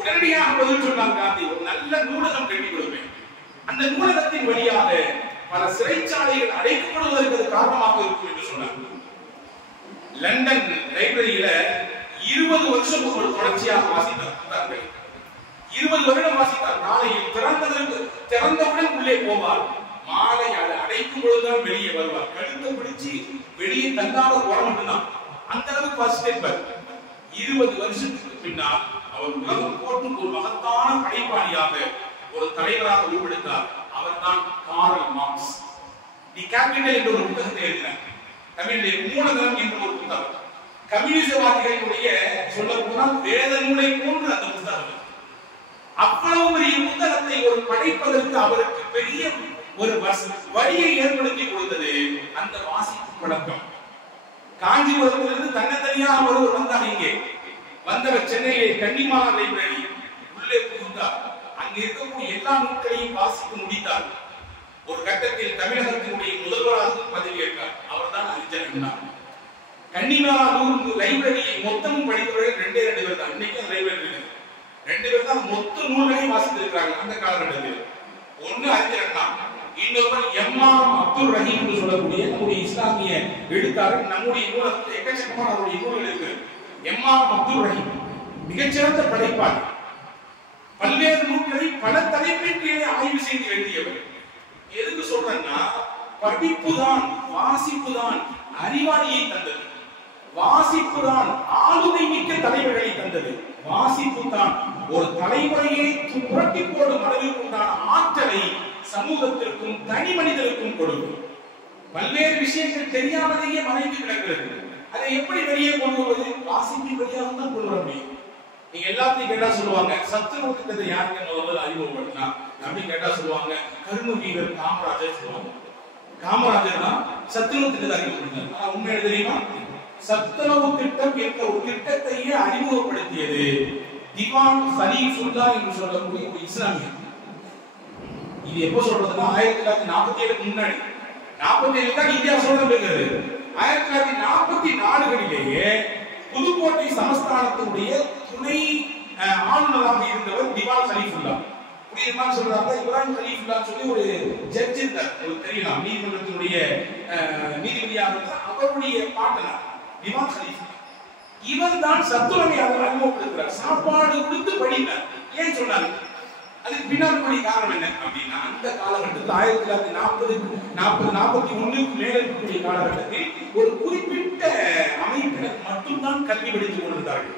உடனடியாக பதில் சொன்னார் காந்தி, ஒரு நல்ல நூலகம் கட்டி கொடுப்பேன். அந்த நூலகத்தின் வழியாக பல சிறைச்சாலைகள் அடைக்கப்படுவதற்கு காரணமாக இருக்கும் என்று சொன்னார். லண்டன் லைப்ரரியில 20 வருஷம் ஒரு தொடர்ச்சியாக வாசித்தார். 20 வருடம் வாசித்தார். காலையில் திறந்தவுடன் உள்ளே போவார், மாலை அதை அடைக்கும் பொழுதுதான் வெளியே வருவார். கழுத்தை பிடிச்சு வெளியே தள்ளாத போற மட்டும்தான், அந்த அளவுக்கு வாசித்திருப்பார். 20 வருஷத்துக்கு பின்னால் அவர் உலகம் போற்றும் ஒரு மகத்தான படைப்பாளியாக ஒரு தலைவராக உருவெடுத்தார். அவர்தான் காரல் மார்க்ஸ். தி கேபிட்டல் என்ற ஒரு புத்தகத்தை எழுதினார். தமிழிலே மூலதனம் என்ற ஒரு புத்தகம். கம்யூனிசவாதிகளுடைய சொல்ல போனால் வேத நூலை போன்று அந்த புத்தகம். அவ்வளவு பெரிய புத்தகத்தை ஒரு படைப்பதற்கு அவருக்கு பெரிய ஒரு வழியை ஏற்படுத்தி கொடுத்தது அந்த வாசிப்பு பழக்கம். காஞ்சிபுரத்திலிருந்து தன்னந்தனியாக ஒருவர் வந்தார். இங்கே வந்தவர் சென்னையிலே கன்னிமாரா லைப்ரரி உள்ளே புகுந்தார். அங்கே இருக்கக்கூடிய எல்லா நூல்களையும் வாசித்து முடித்தார். ஒரு கட்டத்தில் தமிழகத்தினுடைய முதல்வராக பதவியேற்றார். அவர் தான் அறிஞர் அண்ணா. கன்னிமாரா லைப்ரரியை மொத்தமும் படித்தவர்கள் 2 பேர் தான். இன்னைக்கு அந்த லைப்ரரி 2 பேர் தான் மொத்த நூல்களையும் வாசித்திருக்கிறாங்க அந்த காலகட்டத்தில். ஒன்னு அறிஞர் அண்ணா, இன்னொரு எம்ஆர் அப்துல் ரஹீம் என்று சொல்லக்கூடிய நம்முடைய இஸ்லாமிய எழுத்தாளர். நம்முடைய நூலகத்தில் எக்கச்சக்கமான அவருடைய நூல்கள் இருக்கு. எம்ஆர் அப்துல் ரஹீம் மிகச்சிறந்த படைப்பாளர். பல்வேறு நூல்களை பல தலைப்பின் கீழே ஆய்வு செய்து எழுதியவர். எதுக்கு சொல்றேன்னா, படிப்பு தான், வாசிப்பு தான் அறிவாளியை தந்தது. வாசிப்பு தான் ஆளுமை மிக்க தலைவர்களை தந்தது. வாசிப்பு தான் ஒரு தலைமுறையை புரட்டி போடும் அளவிற்கு உண்டான ஆற்றலை சமூகத்திற்கும் தனி மனிதருக்கும் கொடுக்கும். பல்வேறு விஷயங்கள் தெரியாமலேயே மறைந்து கிடக்கிறது. அதை எப்படி வெளியே கொண்டு வருவது? வாசிப்பின் வழியாக தான் கொண்டு வர முடியும். நீங்க எல்லாத்தையும் கேட்டா சொல்லுவாங்க சத்துணவு திட்டத்தை யாருக்கு முதல்ல அறிமுகப்படுத்தினா அப்படின்னு கேட்டா சொல்லுவாங்க கரும வீரர் காமராஜர் சொல்லுவாங்க. காமராஜர் தான் சத்துணவு திட்டத்தை அறிமுகப்படுத்தினார். ஆனா உண்மை தெரியுமா? சத்துணவு திட்டம் என்ற ஒரு திட்டத்தையே அறிமுகப்படுத்தியது திவான் ஹலீஃபுல்லா என்று சொல்லக்கூடிய ஒரு இஸ்லாமியர். இது எப்போ சொல்றதுன்னா 1947 முன்னாடி 47 தான் இந்தியா சொல்றது. 1944களிலேயே புதுக்கோட்டை சமஸ்தானத்தினுடைய துணை ஆளுநராக இருந்தவர் திவான் ஹலீஃபுல்லா. புரியுதுமான்னு சொல்றாங்க. இப்ராஹிம் ஹலீஃபுல்லா சொல்லி ஒரு ஜட்ஜ் இருந்தார், உங்களுக்கு தெரியலாம், நீதிமன்றத்தினுடைய நீதிபதியாக இருந்தார். அவருடைய பாட்டனார் திவான் ஹலீஃபுல்லா. இவர் தான் சத்துணவை அறிமுகப்படுத்துறார். சாப்பாடு கொடுத்து படித்தார். ஏன் சொன்னார்? அதுக்கு பின்னாடி காரணம் என்ன அப்படின்னா, அந்த காலகட்டத்தில் 1941 மேல இருக்கக்கூடிய காலகட்டத்தில் ஒரு குறிப்பிட்ட அமைப்பினர் மட்டும்தான் கல்வி படித்துக் கொண்டிருந்தார்கள்.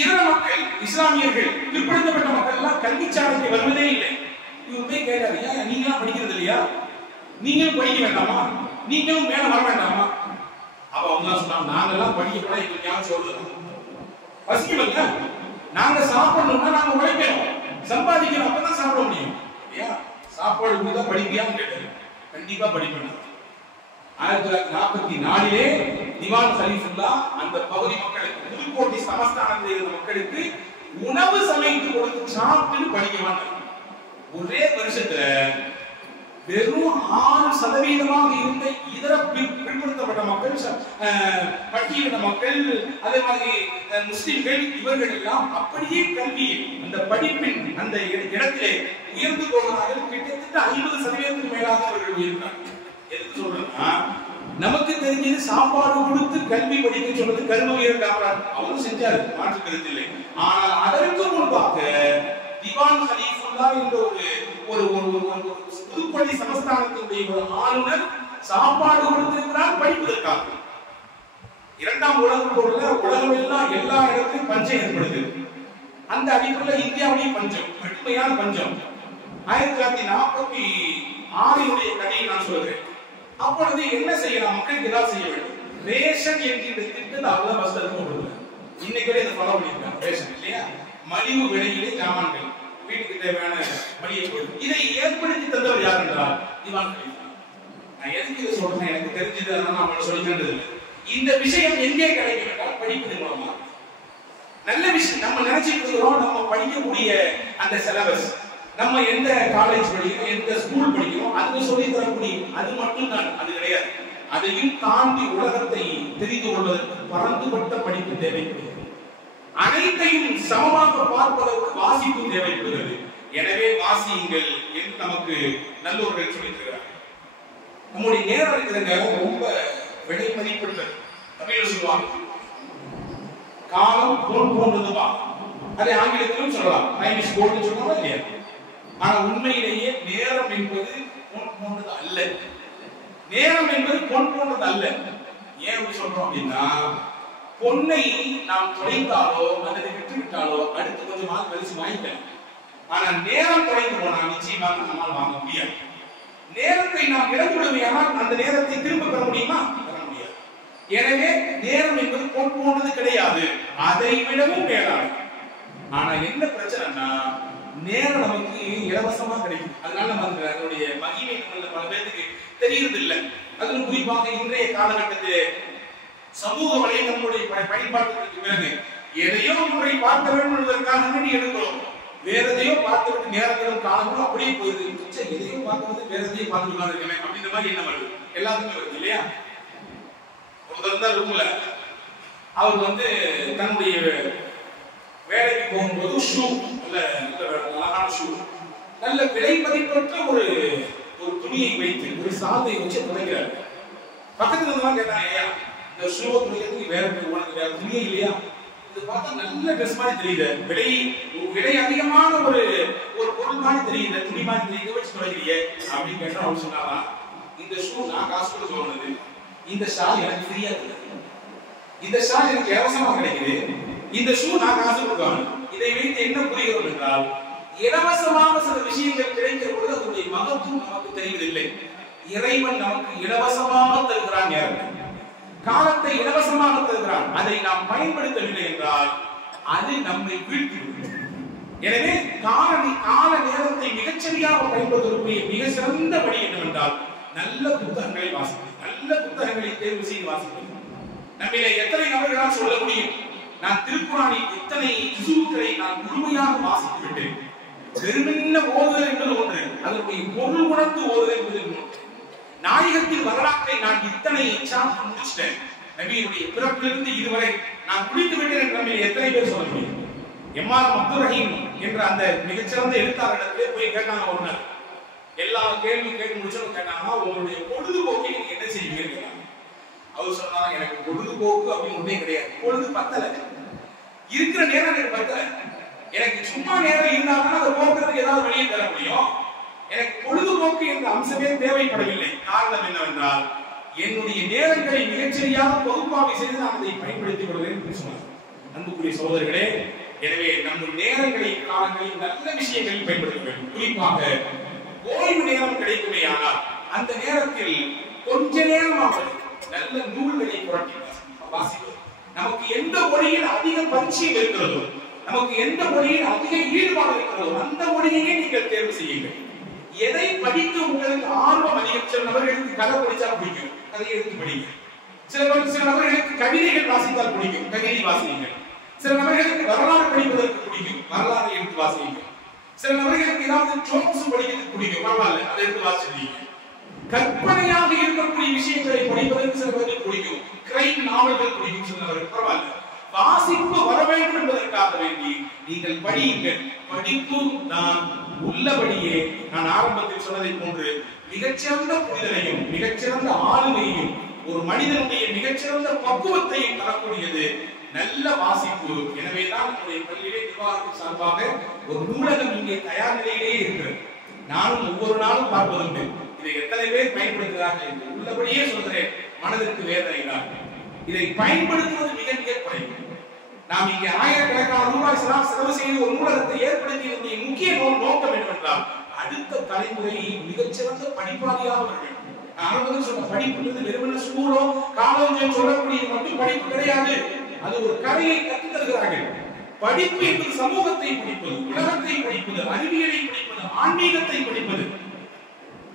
இதர மக்கள், இஸ்லாமியர்கள், பிற்படுத்தப்பட்ட மக்கள் எல்லாம் கல்விச்சாலைக்கு வருவதே இல்லை. இவர் போய் கேட்டாரு, ஏன் நீங்களும் படிக்கிறது இல்லையா? நீங்களும் படிக்க வேண்டாமா? நீங்களும் மேல வர வேண்டாமா? அப்ப அவங்க சொன்னாங்க, நாங்கெல்லாம் படிக்க கூட எங்களுக்கு ஞாபகம் சொல்றது பசிக்கல. நாங்க சாப்பிடணும்னா நாங்க உழைக்கணும், சம்பாதிக்கணும், அப்பதான் சாப்பிட முடியும் இல்லையா? சாப்பாடு கூட படிப்பியான்னு கேட்டாரு. கண்டிப்பா படிப்பேன். 1944 திவான் ஹலீஃபுல்லா அந்த பகுதி மக்களுக்கு, புதுக்கோட்டை சமஸ்தானத்தில் இருந்த மக்களுக்கு உணவு சமைத்து கொடுத்து சாப்பிட்டு படிக்கவாங்க. ஒரே வருஷத்துல வெறும் 6% இருந்த இதர பிற்படுத்தப்பட்ட மக்கள், பட்டியலின மக்கள், அதே மாதிரி முஸ்லிம்கள், இவர்கள் எல்லாம் அப்படியே கல்வி அந்த படிப்பின் அந்த இடத்திலே உயர்ந்து போகிறார்கள். கிட்டத்தட்ட 50% மேலாக அவர்கள் உயர்ந்தார்கள். எதுக்கு சொல்றேன்னா, நமக்கு தெரிஞ்சது சாப்பாடு கொடுத்து கல்வி படிக்க சொன்னது கர்ம வீரர் காமராஜர். அவரும் செஞ்சாரு, மாற்று கருத்து இல்லை. ஆனால் அதற்கு முன்பாக திவான் ஹலீஃபுல்லா என்ற ஒரு புதுக்கோட்டை சமஸ்தானத்தினுடைய ஒரு ஆளுநர் சாப்பாடு கொடுத்திருக்கிறார் படிப்பதற்காக. இரண்டாம் உலகப் போர்ல உலகமெல்லாம் எல்லா இடத்திலும் பஞ்சம் ஏற்படுது. அந்த அடிப்படையில் இந்தியாவிலேயும் பஞ்சம், கடுமையான பஞ்சம். 1946 கதையை நான் சொல்றேன். அப்பொழுது என்ன செய்யலாம்? மக்களுக்கு ஏதாவது செய்ய வேண்டும். ரேஷன் என்கின்ற திட்டத்தை அவ்வளவு பஸ் கொடுக்குறாங்க. இன்னைக்கு இதை ஃபாலோ பண்ணிருக்காங்க. ரேஷன் இல்லையா, மலிவு விலையிலே ஜாமான்கள், வீட்டுக்கு தேவையான மளிகை பொருள். இதை ஏற்படுத்தி தந்தவர் யார் என்றால் திவான் ஹலீஃபுல்லா. நான் எதுக்கு இதை சொல்றேன், எனக்கு தெரிஞ்சது, அதனால அவங்களை சொல்லிக்கிறது. இந்த விஷயம் எங்கே கிடைக்கும் என்றால் படிப்பது மூலமா. நல்ல விஷயம் நம்ம நினைச்சிட்டு இருக்கிறோம், நம்ம படிக்கக்கூடிய அந்த சிலபஸ், நம்ம எந்த காலேஜ் படிக்கிறோம், எந்த ஸ்கூல் படிக்கிறோம், அதுக்கு சொல்லி தரக்கூடிய அது மட்டும் தான், அது கிடையாது. அதையும் தாண்டி உலகத்தை தெரிந்து கொள்வதற்கு பரந்துபட்ட படிப்பு தேவைப்படுகிறது. அனைத்தையும் சமமாக பார்ப்பதற்கு வாசிப்பு தேவைப்படுகிறது. எனவே வாசியுங்கள் என்று நமக்கு நல்லோர்கள் சொல்லித் தருகிறார்கள். நம்முடைய நேரம் இருக்கிறங்க ரொம்ப விலை மதிப்பட்டது. தமிழில் சொல்லுவாங்க, காலம் பொன் போன்றதுவா. அதை ஆங்கிலத்திலும் சொல்லலாம், டைம் இஸ் கோல்ட்னு சொல்லுவாங்க இல்லையா? ஆனா உண்மையிலேயே நேரம் என்பது பொன் போன்றது அல்ல. நேரம் என்பது பொன் போன்றது அல்ல. ஏன் அப்படி சொல்றோம் அப்படின்னா, பொன்னை நாம் தொலைத்தாலோ அல்லது விட்டுவிட்டாலோ அடுத்து கொஞ்சம் நாள் கழிச்சு வாங்கிக்கலாம். ஆனா நேரம் தொலைந்து போனா நிச்சயமாக நம்மால் வாங்க முடியாது. நேரத்தை நாம் இழந்து விடுமையானால் அந்த நேரத்தை திரும்ப பெற முடியுமா? பெற முடியாது. எனவே நேரம் என்பது பொன் போன்றது கிடையாது, அதை விடவும் மேலானது. ஆனா என்ன பிரச்சனைனா, நேரம் நமக்கு இலவசமா கிடைக்கும். அதனால நம்ம அதனுடைய மகிமை நம்மள பல பேருக்கு தெரியறது இல்லை. அதுவும் குறிப்பாக இன்றைய காலகட்டத்திலே சமூக வலைதளங்களுடைய பயன்பாட்டுக்கு பிறகு எதையோ ஒன்றை பார்க்க வேண்டும் என்பதற்காக வேண்டி எடுக்கிறோம். வேற எதையோ பார்த்துவிட்டு நேரங்களும் காலங்களும் அப்படியே போயிடுது. எதையோ பார்க்கறது வேற எதையும் பார்த்துக்கலாம் இருக்கேன் அப்படின்ற மாதிரி என்ன வருது, எல்லாத்துக்கும் வருது இல்லையா? ஒருத்தர் தான் ரூம்ல அவர் தன்னுடைய வேலைக்கு போகும்போது ஷூ, நல்ல அழகான ஷூ, நல்ல விலை மதிப்பற்ற ஒரு துணியை வைத்து ஒரு சாதை வச்சு துடைக்கிறார். பக்கத்துல இருந்தவங்க கேட்டாங்க, ஐயா இந்த ஷூவை துணிக்கிறதுக்கு உனக்கு வேற துணியே இல்லையா? இது பார்த்தா நல்ல ட்ரெஸ் மாதிரி தெரியுது, விலை அதிகமான ஒரு பொருள் மாதிரி தெரியுது, துணி மாதிரி தெரியுது, வச்சு துடைக்கிறீங்க அப்படின்னு கேட்டா அவங்க சொன்னாரா, இந்த ஷூ நான் காசு கொடுத்து வாங்கினது, இந்த ஷால் எனக்கு ஃப்ரீயா கிடைக்குது, இந்த ஷால் எனக்கு இலவசமா கிடைக்குது, இந்த ஷூ நான் காசு கொடுத்து வாங்கினது. இதை வைத்து என்ன புரிகிறோம் என்றால், இலவசமாக சில விஷயங்கள் கிடைக்கிற பொழுது அதனுடைய மகத்துவம் நமக்கு தெரிவதில்லை. இறைவன் நமக்கு இலவசமாக தருகிறான், நேரத்தை, காலத்தை இலவசமாக தருகிறான். அதை நாம் பயன்படுத்தவில்லை என்றால் அது நம்மை வீழ்த்திவிடும். எனவே கால நேரத்தை மிகச்சரியாக பயன்படுத்துவதற்குரிய மிக சிறந்த வழி என்னவென்றால் நல்ல புத்தகங்களை வாசிப்பது, நல்ல புத்தகங்களை தேர்வு செய்து வாசிப்பது. நம்மிலே எத்தனை நபர்களால் சொல்ல முடியும், நான் திருக்குறானில் இத்தனை ஜுசுக்களை நான் முழுமையாக வாசித்து விட்டேன். வெறுமென்ன ஓதுதல் என்பது ஒன்று, அதனுடைய பொருள் உணர்ந்து ஓதுதல் என்பது ஒன்று. நாயகத்தின் வரலாற்றை நான் இத்தனை சாப்டர் முடிச்சிட்டேன், நபியினுடைய பிறப்பிலிருந்து இதுவரை நான் குடித்து விட்டேன் என்ற நம்மில் எத்தனை பேர் சொல்ல முடியும்? எம்ஆர் அப்துல் ரஹீம் என்ற அந்த மிகச்சிறந்த எழுத்தாளரிடத்திலே போய் கேட்டாங்க ஒரு நாள். எல்லா கேள்வியும் கேட்டு முடிச்சவங்க கேட்டாங்கன்னா, உங்களுடைய பொழுதுபோக்கை நீங்க என்ன செய்வீங்கன்னு கேட்டாங்க. அவர் சொன்னாங்க, எனக்கு பொழுதுபோக்கு அப்படின்னு ஒன்றே கிடையாது, பொழுது பத்தல, இருக்கிற நேரம் எனக்கு பத்தல, எனக்கு சும்மா நேரம் இருந்தாலும் அதை போக்குறதுக்கு ஏதாவது வழியை தர முடியும், எனக்கு பொழுதுபோக்கு என்ற அம்சமே தேவைப்படவில்லை. காரணம் என்னவென்றால் என்னுடைய நேரங்களை மிகச்சரியாக பகுப்பாய்வு செய்து நான் அதை பயன்படுத்திக் கொள்வேன் என்று சொன்னார். அன்புக்குரிய சகோதரர்களே, எனவே நம்ம நேரங்களை காலங்களில் நல்ல விஷயங்களில் பயன்படுத்த வேண்டும். குறிப்பாக ஓய்வு நேரம் கிடைக்குமே ஆனால் அந்த நேரத்தில் கொஞ்ச நேரமாக நல்ல நூல்களை புரட்டி வாசிப்பது. நமக்கு எந்த மொழியில் அதிக பரிச்சயம் இருக்கிறதோ, நமக்கு எந்த மொழியில் அதிக ஈடுபாடு இருக்கிறதோ அந்த மொழியையே நீங்கள் தேர்வு செய்யுங்கள். எதை படிக்க உங்களுக்கு ஆர்வம் அதிகம்? சில நபர்களுக்கு கதை படிச்சா பிடிக்கும், கதையை எடுத்து படிங்க. சில நபர்களுக்கு கவிதைகள் வாசித்தால் பிடிக்கும், கவிதை வாசியுங்கள். சில நபர்களுக்கு வரலாறு படிப்பதற்கு பிடிக்கும், வரலாறு எடுத்து வாசியுங்கள். சில நபர்களுக்கு ஏதாவது ஜோக்ஸ் படிக்கிறதுக்கு பிடிக்கும், பரவாயில்ல, அதை எடுத்து வாசிப்பீங்க. கற்பனையாக இருக்கக்கூடிய விஷயங்களை படிப்பதற்கு சில பேருக்கு பிடிக்கும், கிரைம் நாவல்கள் பிடிக்கும் சொன்னவர்கள், பரவாயில்ல, வாசிப்பு வர வேண்டும் என்பதற்காக வேண்டி நீங்கள் படியுங்கள். படிப்பு நான் உள்ளபடியே நான் ஆரம்பத்தில் சொன்னதை போன்று மிகச்சிறந்த புரிதலையும் மிகச்சிறந்த ஆளுமையையும் ஒரு மனிதனுடைய மிகச்சிறந்த பக்குவத்தையும் தரக்கூடியது நல்ல வாசிப்பு. எனவேதான் நம்முடைய பள்ளியிலே நிர்வாகத்தின் சார்பாக ஒரு நூலகம் இங்கே தயார் நிலையிலேயே இருக்கிறது. நானும் ஒவ்வொரு நாளும் பார்ப்பதுண்டு, இதை எத்தனை பேர் பயன்படுத்துகிறார்கள் என்று உள்ளபடியே சொல்கிறேன், மனதிற்கு வேதனை தான். இதை பயன்படுத்துவது மிக மிக குறைவு. நாம் இங்கே ஆயிரக்கணக்கான ரூபாய் செலவு செய்து ஒரு நூலகத்தை ஏற்படுத்தியதனுடைய முக்கிய நோக்கம் என்னவென்றால் அடுத்த தலைமுறை மிகச்சிறந்த படிப்பாளியாக வேண்டும். ஆரம்பத்தில் சொன்ன படிப்பு வெறுமன ஸ்கூலோ காலேஜோ சொல்லக்கூடியது மட்டும் படிப்பு கிடையாது. அது ஒரு கதையை கற்றுத் தருகிறார்கள். படிப்பு என்பது சமூகத்தை படிப்பது, உலகத்தை படிப்பது, அறிவியலை படிப்பது, ஆன்மீகத்தை படிப்பது,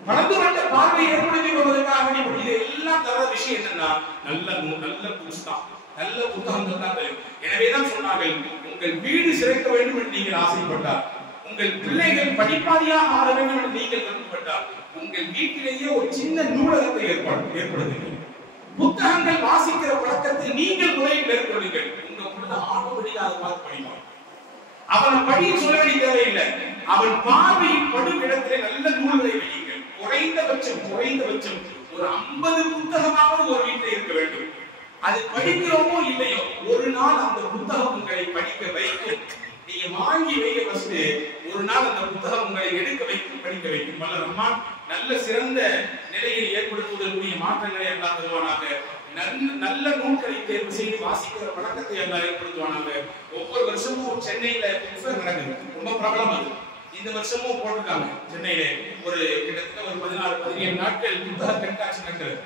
கடந்து வந்த பார்வை ஏற்படுத்திக் கொள்வதற்காக இது எல்லாம் தர விஷயம் என்னன்னா நல்ல புஸ்தகம், நல்ல புத்தகங்கள் தான் தெரியும். எனவேதான் சொன்னார்கள், உங்கள் வீடு சிறக்க வேண்டும் என்று நீங்கள் ஆசைப்பட்டார், உங்கள் பிள்ளைகள் படிப்பாளியாக ஆக வேண்டும் என்று நீங்கள் விருப்பப்பட்டார், உங்கள் வீட்டிலேயே ஒரு சின்ன நூலகத்தை ஏற்படுத்துங்கள். புத்தகங்கள் வாசிக்கிற பழக்கத்தை நீங்கள் முறையில் மேற்கொள்ளுங்கள். உங்க பிள்ளை ஆட்டோமேட்டிக்காக பார்த்து படிப்பான். அவன் படிய சொல்ல வேண்டிய தேவையில்லை, அவன் பார்வையில் படும் இடத்திலே நல்ல நூல்களை வையுங்கள். குறைந்தபட்சம் ஒரு 50 புத்தகமாவது ஒரு வீட்டில் இருக்க வேண்டும். அது படிக்கிறோமோ இல்லையோ ஒரு நாள் அந்த புத்தகம் உங்களை படிக்க வைக்கும். நீங்க வாங்கி வைக்க ஃபர்ஸ்ட் ஒரு நாள் அந்த புத்தகம் உங்களை எடுக்க வைக்கும், படிக்க வைக்கும். வல்ல ரஹ்மான் நல்ல சிறந்த நிலையை ஏற்படுத்துவதற்குரிய மாற்றங்களை எல்லாம் தருவானாக. நல்ல நூல்களை தேர்வு செய்து வாசிக்கிற பழக்கத்தை எல்லாம் ஏற்படுத்துவானாக. ஒவ்வொரு வருஷமும் சென்னையில புத்தகம் நடக்குது, ரொம்ப பிரபலம் அது. இந்த வருஷமும் போட்டிருக்காங்க சென்னையில ஒரு கிட்டத்தட்ட ஒரு 14-17 நாட்கள் புத்தக கண்காட்சி நடக்கிறது.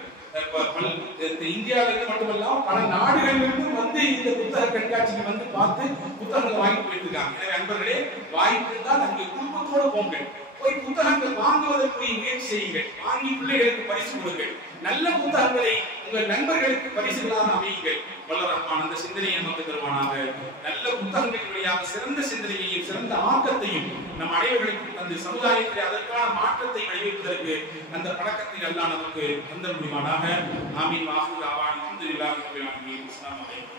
இந்தியாவிலிருந்து மட்டுமல்லாம பல நாடுகளிலிருந்து வந்து இந்த புத்தக கண்காட்சிக்கு வந்து பார்த்து புத்தகங்களை வாங்கி போயிட்டு இருக்காங்க. எனவே அன்பர்களே, வாய்ப்பு இருந்தால் அங்கே குடும்பத்தோடு போங்க, போய் புத்தகங்கள் வாங்குவதற்குரிய முயற்சி செய்யுங்கள். வாங்கி பிள்ளைகளுக்கு பரிசு கொடுங்கள். நல்ல புத்தகங்களை உங்கள் நண்பர்களுக்கு பரிசுகளாக அமையுங்கள். வல்ல ரஹ்மான் அந்த சிந்தனையை நமக்கு தருவானாக. நல்ல புத்தகங்களின் வழியாக சிறந்த சிந்தனையையும் சிறந்த ஆக்கத்தையும் நம் அனைவர்களுக்கு அந்த சமுதாயத்தில் அதற்கான மாற்றத்தை விளைவிப்பதற்கு அந்த பழக்கத்தை எல்லாம் நமக்கு தந்த முடிவானாக. ஆமீன். வாஹிர் தாவானா அல்ஹம்துலில்லாஹி ரப்பில் ஆலமீன். அஸ்ஸலாமு அலைக்கும்.